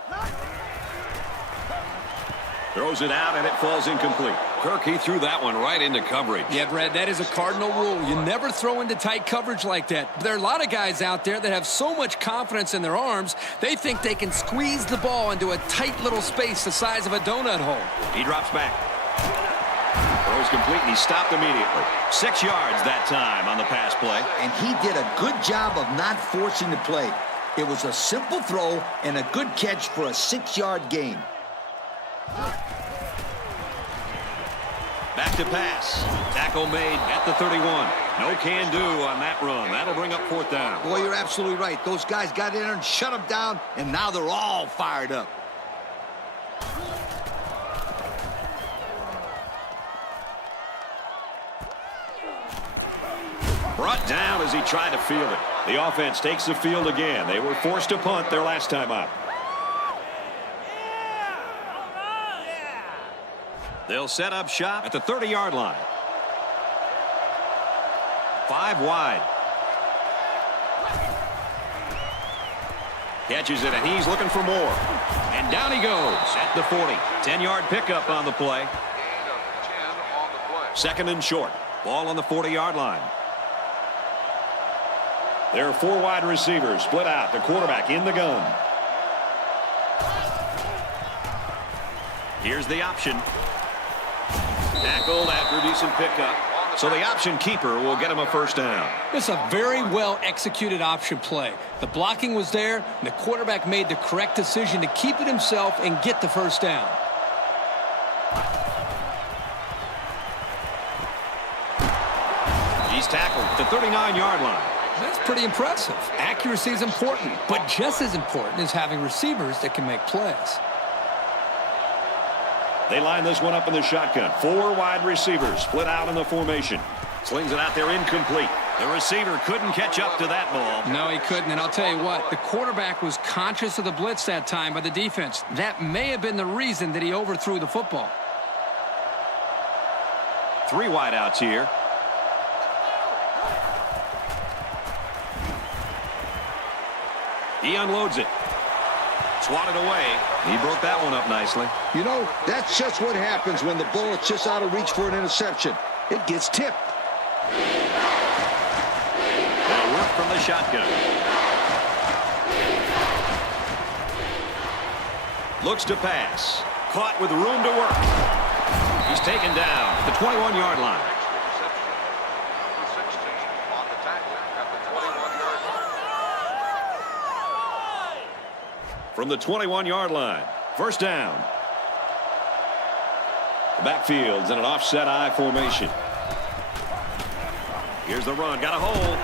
Throws it out, and it falls incomplete. Kirk, he threw that one right into coverage. Yeah, Brad, that is a cardinal rule. You never throw into tight coverage like that. There are a lot of guys out there that have so much confidence in their arms, they think they can squeeze the ball into a tight little space the size of a donut hole. He drops back. Throws complete, and he stopped immediately. 6 yards that time on the pass play. And he did a good job of not forcing the play. It was a simple throw and a good catch for a 6-yard gain. Back to pass. Tackle made at the 31. No can do on that run. That'll bring up 4th down. Boy, you're absolutely right. Those guys got in there and shut them down, and now they're all fired up. Brought down as he tried to field it. The offense takes the field again. They were forced to punt their last time out. They'll set up shop at the 30-yard line. 5 wide. Catches it, and he's looking for more. And down he goes at the 40. 10-yard pickup on the play. Gain of 10 on the play. 2nd and short. Ball on the 40-yard line. There are 4 wide receivers split out. The quarterback in the gun. Here's the option. Tackled after a decent pickup. So the option keeper will get him a first down. It's a very well-executed option play. The blocking was there, and the quarterback made the correct decision to keep it himself and get the first down. He's tackled at the 39-yard line. That's pretty impressive. Accuracy is important, but just as important is having receivers that can make plays. They line this one up in the shotgun. 4 wide receivers split out in the formation. Slings it out there incomplete. The receiver couldn't catch up to that ball. No, he couldn't, and I'll tell you what, the quarterback was conscious of the blitz that time by the defense. That may have been the reason that he overthrew the football. 3 wideouts here. He unloads it. Swatted away. He broke that one up nicely. You know, that's just what happens when the ball is just out of reach for an interception. It gets tipped. They'll work from the shotgun. Looks to pass. Caught with room to work. He's taken down at the 21-yard line. From the 21-yard line, first down. The backfield's in an offset I formation. Here's the run, got a hole.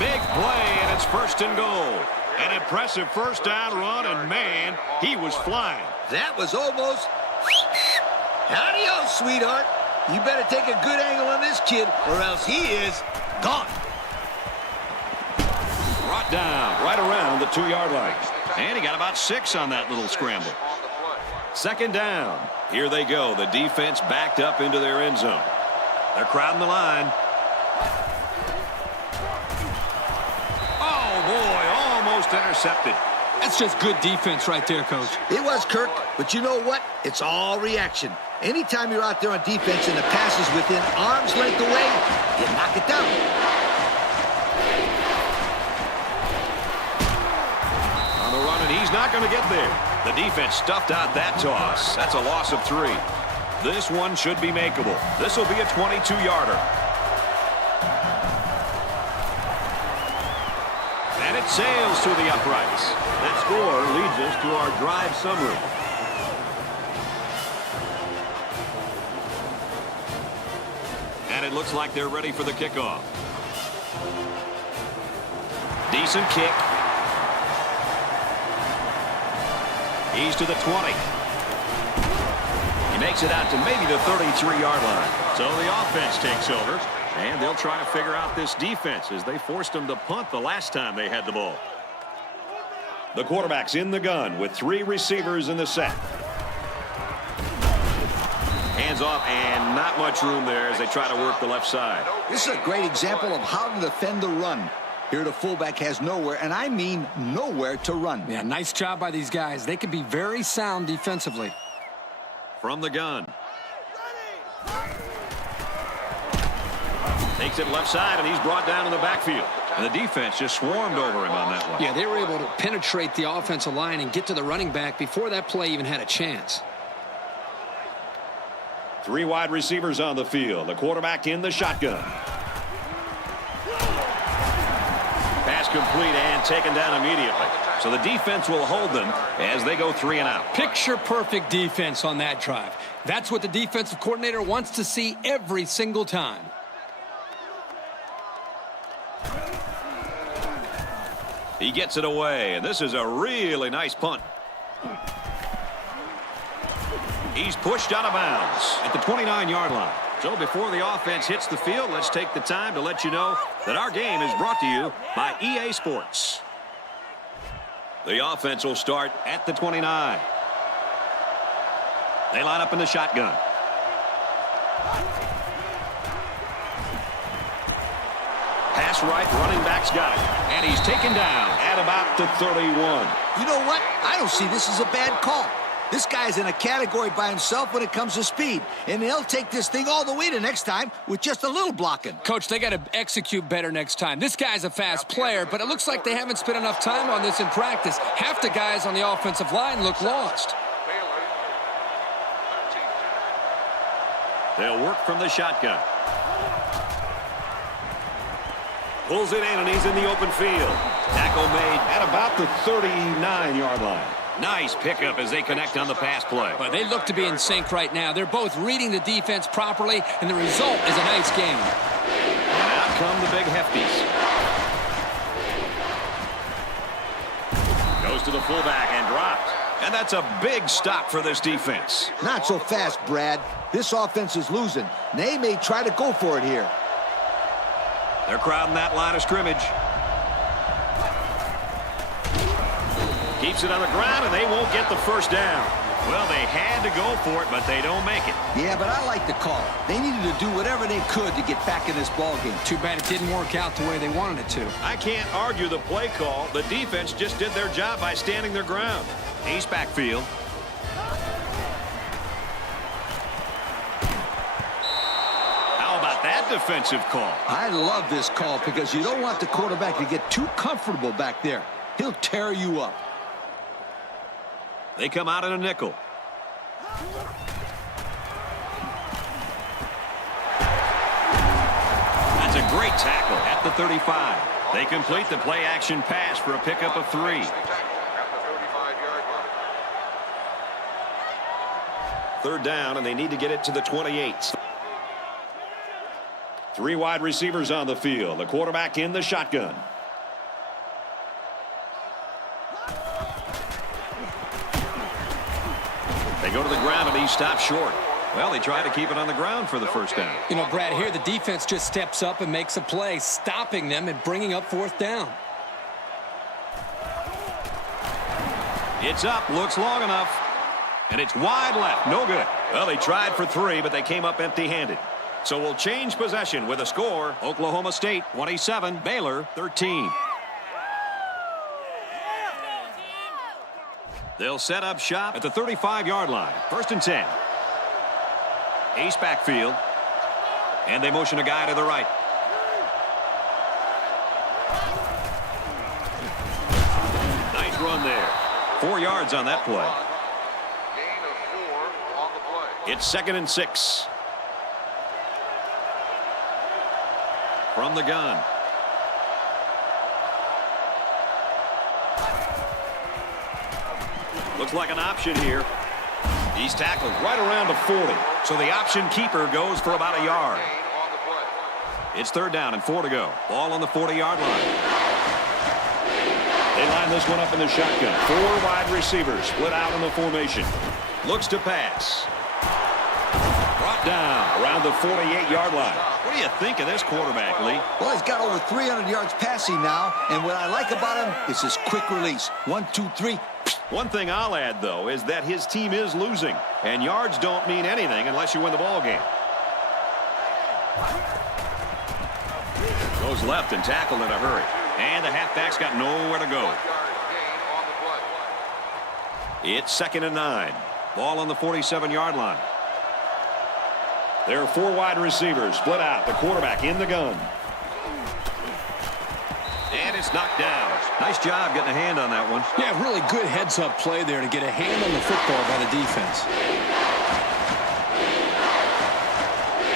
Big play, and it's first and goal. An impressive first down run, and man, he was flying. That was almost... Adios, sweetheart. You better take a good angle on this kid, or else he is gone. Brought down right around the 2-yard line. And he got about 6 on that little scramble. Second down. Here they go. The defense backed up into their end zone. They're crowding the line. Oh, boy, almost intercepted. That's just good defense right there, Coach. It was, Kirk, but you know what? It's all reaction. Anytime you're out there on defense and the pass is within arm's length away, you knock it down. He's not going to get there. The defense stuffed out that toss. That's a loss of 3. This one should be makeable. This will be a 22-yarder. And it sails through the uprights. That score leads us to our drive summary. And it looks like they're ready for the kickoff. Decent kick. He's to the 20. He makes it out to maybe the 33-yard line. So the offense takes over, and they'll try to figure out this defense as they forced them to punt the last time they had the ball. The quarterback's in the gun with 3 receivers in the set. Hands off, and not much room there as they try to work the left side. This is a great example of how to defend the run. Here the fullback has nowhere, and I mean nowhere to run. Yeah, nice job by these guys. They can be very sound defensively. From the gun. Takes it left side, and he's brought down in the backfield. And the defense just swarmed over him on that one. Yeah, they were able to penetrate the offensive line and get to the running back before that play even had a chance. 3 wide receivers on the field. The quarterback in the shotgun. Pass complete and taken down immediately. So the defense will hold them as they go 3 and out. Picture perfect defense on that drive. That's what the defensive coordinator wants to see every single time. He gets it away, and this is a really nice punt. He's pushed out of bounds at the 29-yard line. So before the offense hits the field, let's take the time to let you know that our game is brought to you by EA Sports. The offense will start at the 29. They line up in the shotgun. Pass right, running back's got it. And he's taken down at about the 31. You know what? I don't see this as a bad call. This guy's in a category by himself when it comes to speed, and they'll take this thing all the way to next time with just a little blocking. Coach, they got to execute better next time. This guy's a fast player, but it looks like they haven't spent enough time on this in practice. Half the guys on the offensive line look lost. They'll work from the shotgun. Pulls it in, and he's in the open field. Tackle made at about the 39-yard line. Nice pickup as they connect on the pass play. But they look to be in sync right now. They're both reading the defense properly, and the result is a nice game. And out come the big hefties. Goes to the fullback and drops. And that's a big stop for this defense. Not so fast, Brad. This offense is losing. They may try to go for it here. They're crowding that line of scrimmage. Keeps it on the ground, and they won't get the first down. Well, they had to go for it, but they don't make it. Yeah, but I like the call. They needed to do whatever they could to get back in this ballgame. Too bad it didn't work out the way they wanted it to. I can't argue the play call. The defense just did their job by standing their ground. East backfield. How about that defensive call? I love this call because you don't want the quarterback to get too comfortable back there. He'll tear you up. They come out in a nickel. That's a great tackle at the 35. They complete the play-action pass for a pickup of 3. Third down, and they need to get it to the 28. 3 wide receivers on the field. The quarterback in the shotgun. They go to the ground, and he stops short. Well, they try to keep it on the ground for the first down. You know, Brad, here the defense just steps up and makes a play, stopping them and bringing up 4th down. It's up, looks long enough, and it's wide left, no good. Well, they tried for 3, but they came up empty-handed. So we'll change possession with a score. Oklahoma State 27, Baylor 13. They'll set up shop at the 35-yard line. 1st and 10. East backfield. And they motion a guy to the right. Nice run there. 4 yards on that play. Gain of 4 on the play. It's 2nd and 6. From the gun. Looks like an option here. He's tackled right around the 40. So the option keeper goes for about a yard. Gain on the play. It's 3rd down and 4 to go. Ball on the 40-yard line. They line this one up in the shotgun. 4 wide receivers split out in the formation. Looks to pass. Brought down around the 48-yard line. What do you think of this quarterback, Lee? Well, he's got over 300 yards passing now, and what I like about him is his quick release. 1, 2, 3. One thing I'll add, though, is that his team is losing, and yards don't mean anything unless you win the ball game. Goes left and tackled in a hurry, and the halfback's got nowhere to go. 1 yard gain on the play. It's 2nd and 9. Ball on the 47-yard line. There are 4 wide receivers split out. The quarterback in the gun. And it's knocked down. Nice job getting a hand on that one. Yeah, really good heads-up play there to get a hand on the football by the defense.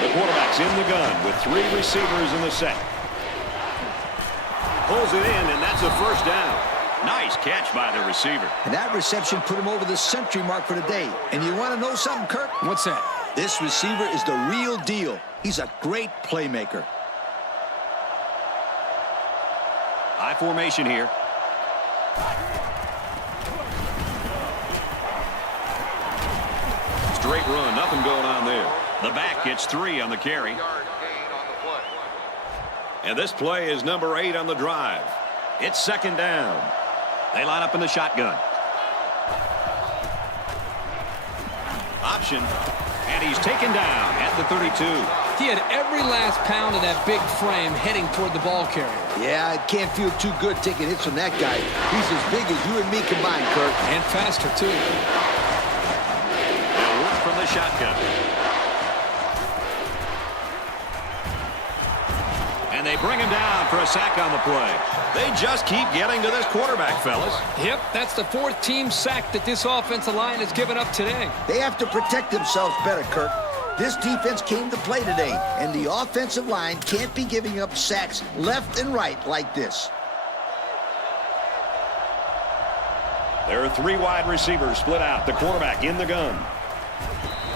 The quarterback's in the gun with 3 receivers in the set. Pulls it in, and that's a first down. Nice catch by the receiver. And that reception put him over the century mark for the day. And you want to know something, Kirk? What's that? This receiver is the real deal. He's a great playmaker. High formation here. Straight run, nothing going on there. The back gets 3 on the carry. 1 yard gain on the play. And this play is number 8 on the drive. It's 2nd down. They line up in the shotgun. Option. And he's taken down at the 32. He had every last pound of that big frame heading toward the ball carrier. Yeah, I can't feel too good taking hits from that guy. He's as big as you and me combined, Kirk. And faster, too. shotgun. And they bring him down for a sack on the play. They just keep getting to this quarterback, fellas. Yep, that's the fourth team sack that this offensive line has given up today. They have to protect themselves better, Kirk. This defense came to play today, and the offensive line can't be giving up sacks left and right like this. There are 3 wide receivers split out. The quarterback in the gun.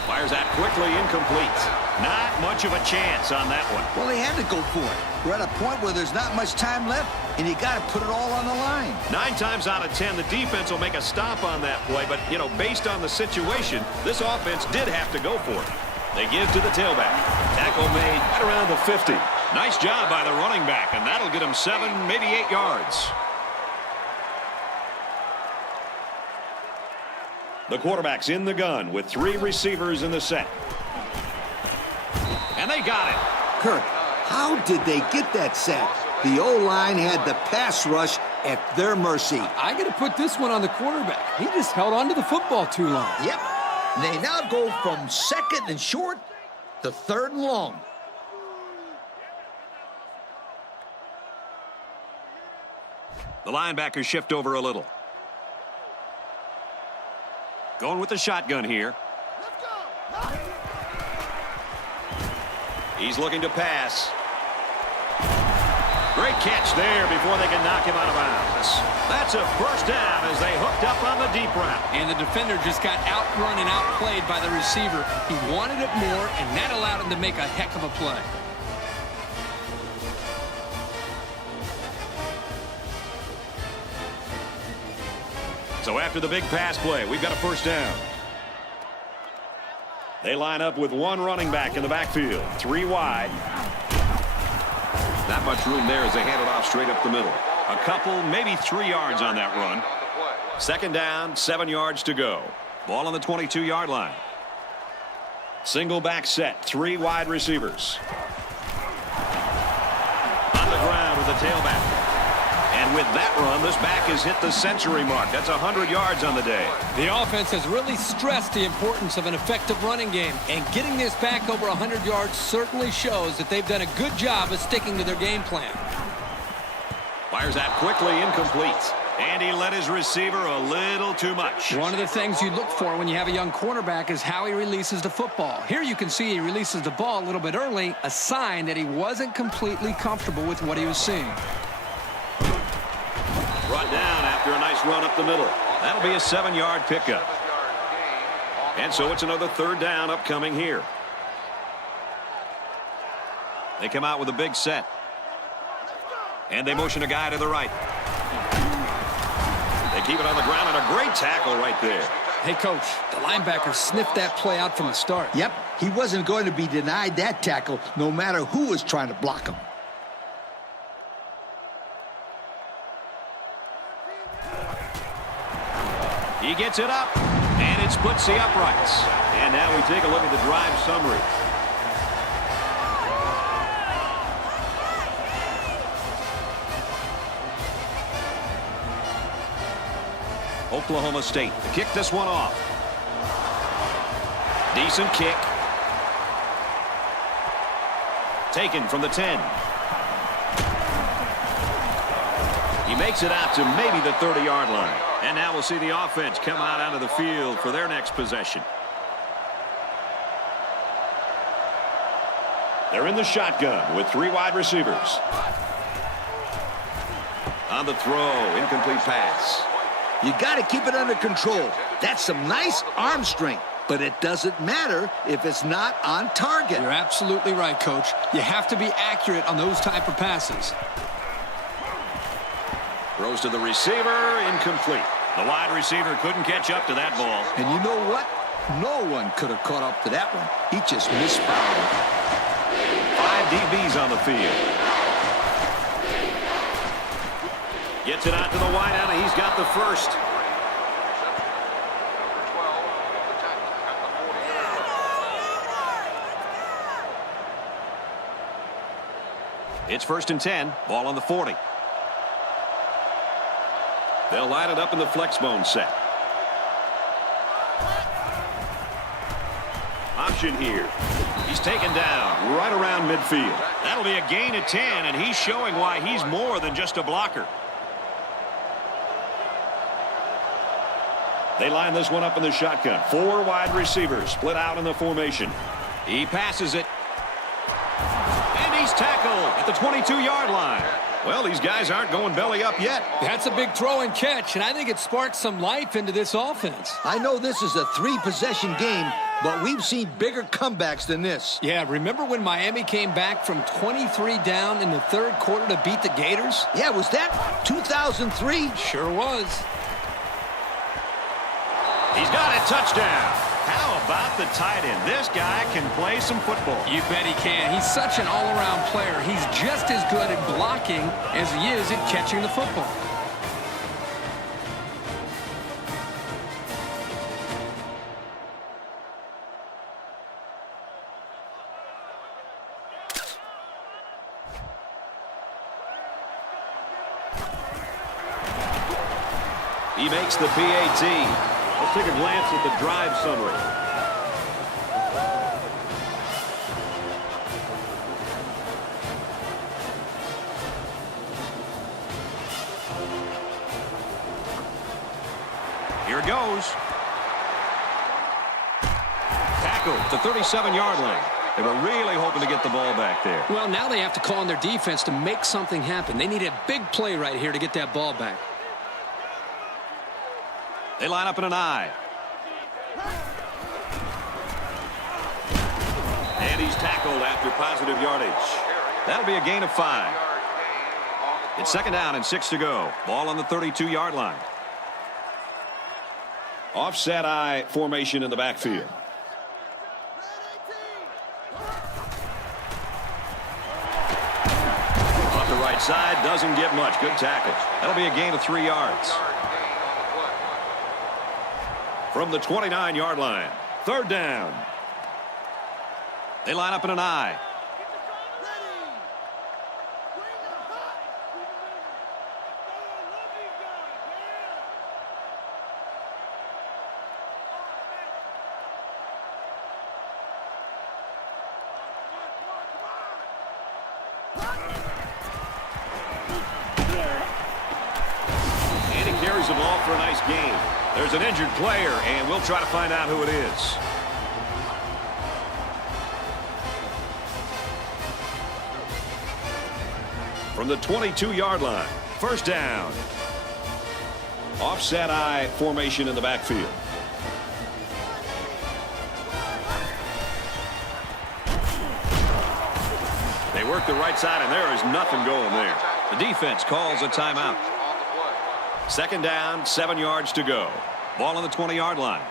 Fires that quickly, incomplete. Not much of a chance on that one. Well, they had to go for it. We're at a point where there's not much time left, and you got to put it all on the line. 9 times out of 10, the defense will make a stop on that play, but, you know, based on the situation, this offense did have to go for it. They give to the tailback. Tackle made right around the 50. Nice job by the running back, and that'll get him 7, maybe 8 yards. The quarterback's in the gun with 3 receivers in the set. And they got it. Kirk, how did they get that sack? The O-line had the pass rush at their mercy. I got to put this one on the quarterback. He just held on to the football too long. Yep. They now go from 2nd and short to 3rd and long. The linebackers shift over a little. Going with the shotgun here. He's looking to pass. Great catch there before they can knock him out of bounds. That's a first down as they hooked up on the deep route. And the defender just got outrun and outplayed by the receiver. He wanted it more, and that allowed him to make a heck of a play. So after the big pass play, we've got a first down. They line up with 1 running back in the backfield. 3 wide. Not much room there as they hand it off straight up the middle. A couple, maybe 3 yards on that run. 2nd down, 7 yards to go. Ball on the 22-yard line. Single back set, 3 wide receivers. On the ground with the tailback. And with that run, this back has hit the century mark. That's 100 yards on the day. The offense has really stressed the importance of an effective running game. And getting this back over 100 yards certainly shows that they've done a good job of sticking to their game plan. Fires that quickly, incomplete. And he let his receiver a little too much. One of the things you look for when you have a young quarterback is how he releases the football. Here you can see he releases the ball a little bit early, a sign that he wasn't completely comfortable with what he was seeing. Brought down after a nice run up the middle. That'll be a 7-yard pickup. And so it's another 3rd down upcoming here. They come out with a big set. And they motion a guy to the right. They keep it on the ground, and a great tackle right there. Hey, Coach, the linebacker sniffed that play out from the start. Yep, he wasn't going to be denied that tackle no matter who was trying to block him. He gets it up, and it splits the uprights. And now we take a look at the drive summary. Oklahoma State to kick this one off. Decent kick. Taken from the 10. He makes it out to maybe the 30-yard line. And now we'll see the offense come out onto the field for their next possession. They're in the shotgun with 3 wide receivers. On the throw, incomplete pass. You got to keep it under control. That's some nice arm strength, but it doesn't matter if it's not on target. You're absolutely right, Coach. You have to be accurate on those type of passes. Throws to the receiver, incomplete. The wide receiver couldn't catch up to that ball. And you know what? No one could have caught up to that one. He just misfired. 5 DBs on the field. Gets it out to the wideout, and he's got the first. It's 1st and 10. Ball on the 40. They'll line it up in the flex bone set. option here. He's taken down right around midfield. That'll be a gain of 10, and he's showing why he's more than just a blocker. They line this one up in the shotgun. 4 wide receivers split out in the formation. He passes it. And he's tackled at the 22-yard line. Well, these guys aren't going belly up yet. That's a big throw and catch, and I think it sparked some life into this offense. I know this is a 3-possession game, but we've seen bigger comebacks than this. Yeah, remember when Miami came back from 23 down in the third quarter to beat the Gators? Yeah, was that 2003? Sure was. He's got a touchdown. How about the tight end? This guy can play some football. You bet he can. He's such an all-around player. He's just as good at blocking as he is at catching the football. He makes the PAT. Let's take a glance at the drive summary. Here it goes. Tackled to 37-yard line. They were really hoping to get the ball back there. Well, now they have to call on their defense to make something happen. They need a big play right here to get that ball back. They line up in an I. And he's tackled after positive yardage. That'll be a gain of 5. It's second down and 6 to go. Ball on the 32-yard line. Offset I formation in the backfield. Off the right side, doesn't get much. Good tackle. That'll be a gain of 3 yards. From the 29-yard line, third down. They line up in an I. And he carries the ball for a nice gain. There's an injured player, and we'll try to find out who it is. From the 22-yard line, first down. Offset I formation in the backfield. They work the right side, and there is nothing going there. The defense calls a timeout. Second down, 7 yards to go. Ball on the 20-yard line.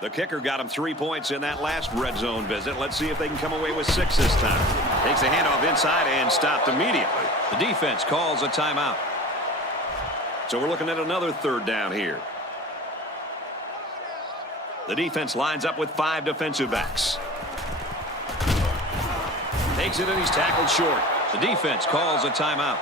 The kicker got him 3 points in that last red zone visit. Let's see if they can come away with 6 this time. Takes the handoff inside and stopped immediately. The defense calls a timeout. So we're looking at another third down here. The defense lines up with 5 defensive backs. Takes it and he's tackled short. The defense calls a timeout.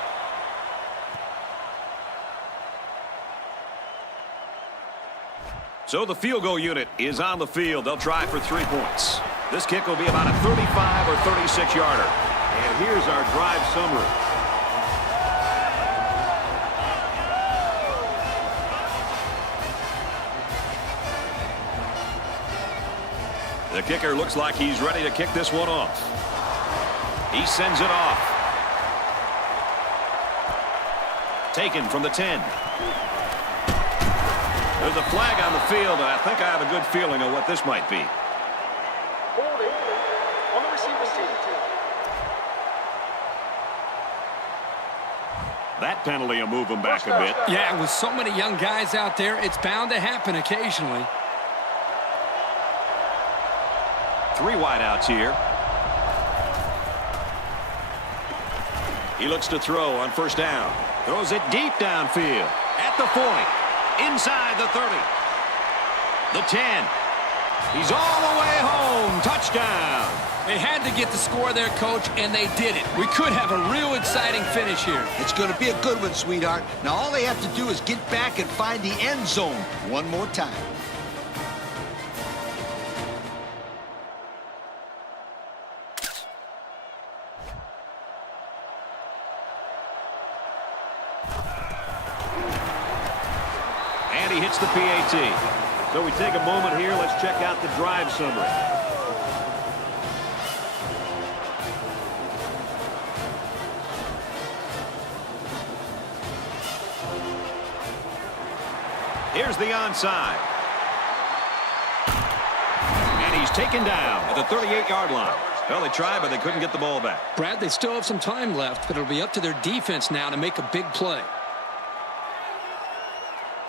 So the field goal unit is on the field. They'll try for 3 points. This kick will be about a 35 or 36-yarder. And here's our drive summary. The kicker looks like he's ready to kick this one off. He sends it off. Taken from the 10. There's a flag on the field, and I think I have a good feeling of what this might be. Holding on the receiving team. That penalty will move them back a bit. Yeah, with so many young guys out there, it's bound to happen occasionally. 3 wideouts here. He looks to throw on first down. Throws it deep downfield at the 40. Inside the 30. The 10. He's all the way home. Touchdown. They had to get the score there, Coach, and they did it. We could have a real exciting finish here. It's going to be a good one, sweetheart. Now all they have to do is get back and find the end zone one more time. gets the PAT. So we take a moment here. Let's check out the drive summary. Here's the onside. And he's taken down at the 38-yard line. Well, they tried, but they couldn't get the ball back. Brad, they still have some time left, but it'll be up to their defense now to make a big play.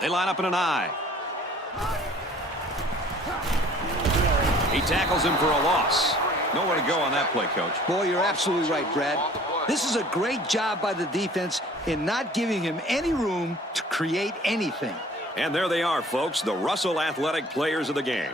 They line up in an I. He tackles him for a loss. Nowhere to go on that play, Coach. Boy, you're absolutely right, Brad. This is a great job by the defense in not giving him any room to create anything. And there they are, folks, the Russell Athletic players of the game.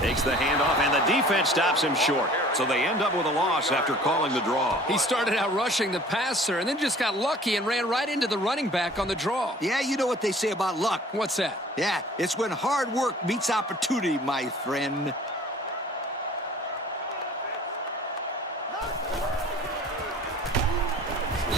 Takes the handoff, and the defense stops him short. So they end up with a loss after calling the draw. He started out rushing the passer and then just got lucky and ran right into the running back on the draw. Yeah, you know what they say about luck. What's that? Yeah, it's when hard work meets opportunity, my friend.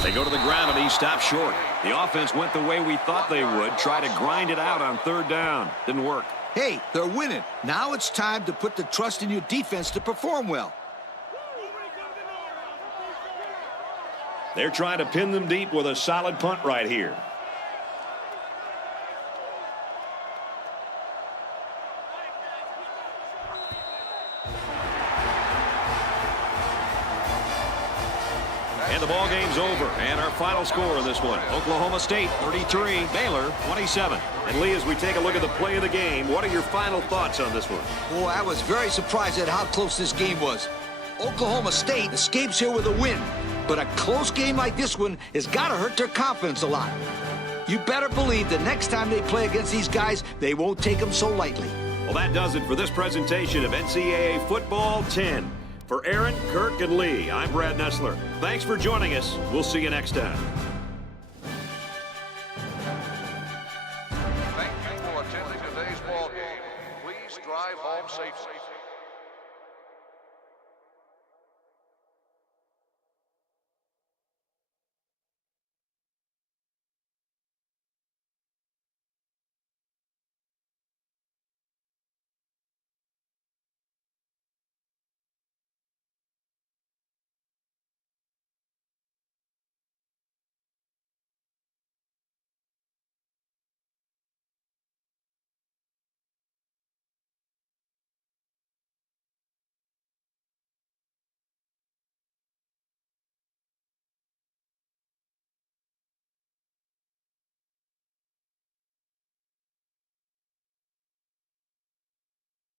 They go to the ground, and he stops short. The offense went the way we thought they would, try to grind it out on third down. Didn't work. Hey, they're winning. Now it's time to put the trust in your defense to perform well. They're trying to pin them deep with a solid punt right here. And the ball game's over. And our final score in this one, Oklahoma State 33, Baylor 27. And Lee, as we take a look at the play of the game, what are your final thoughts on this one? Boy, I was very surprised at how close this game was. Oklahoma State escapes here with a win, but a close game like this one has got to hurt their confidence a lot. You better believe the next time they play against these guys, they won't take them so lightly. Well, that does it for this presentation of NCAA Football 10. For Aaron, Kirk, and Lee, I'm Brad Nessler. Thanks for joining us. We'll see you next time. Thank you for attending today's ball game. Please drive home safely.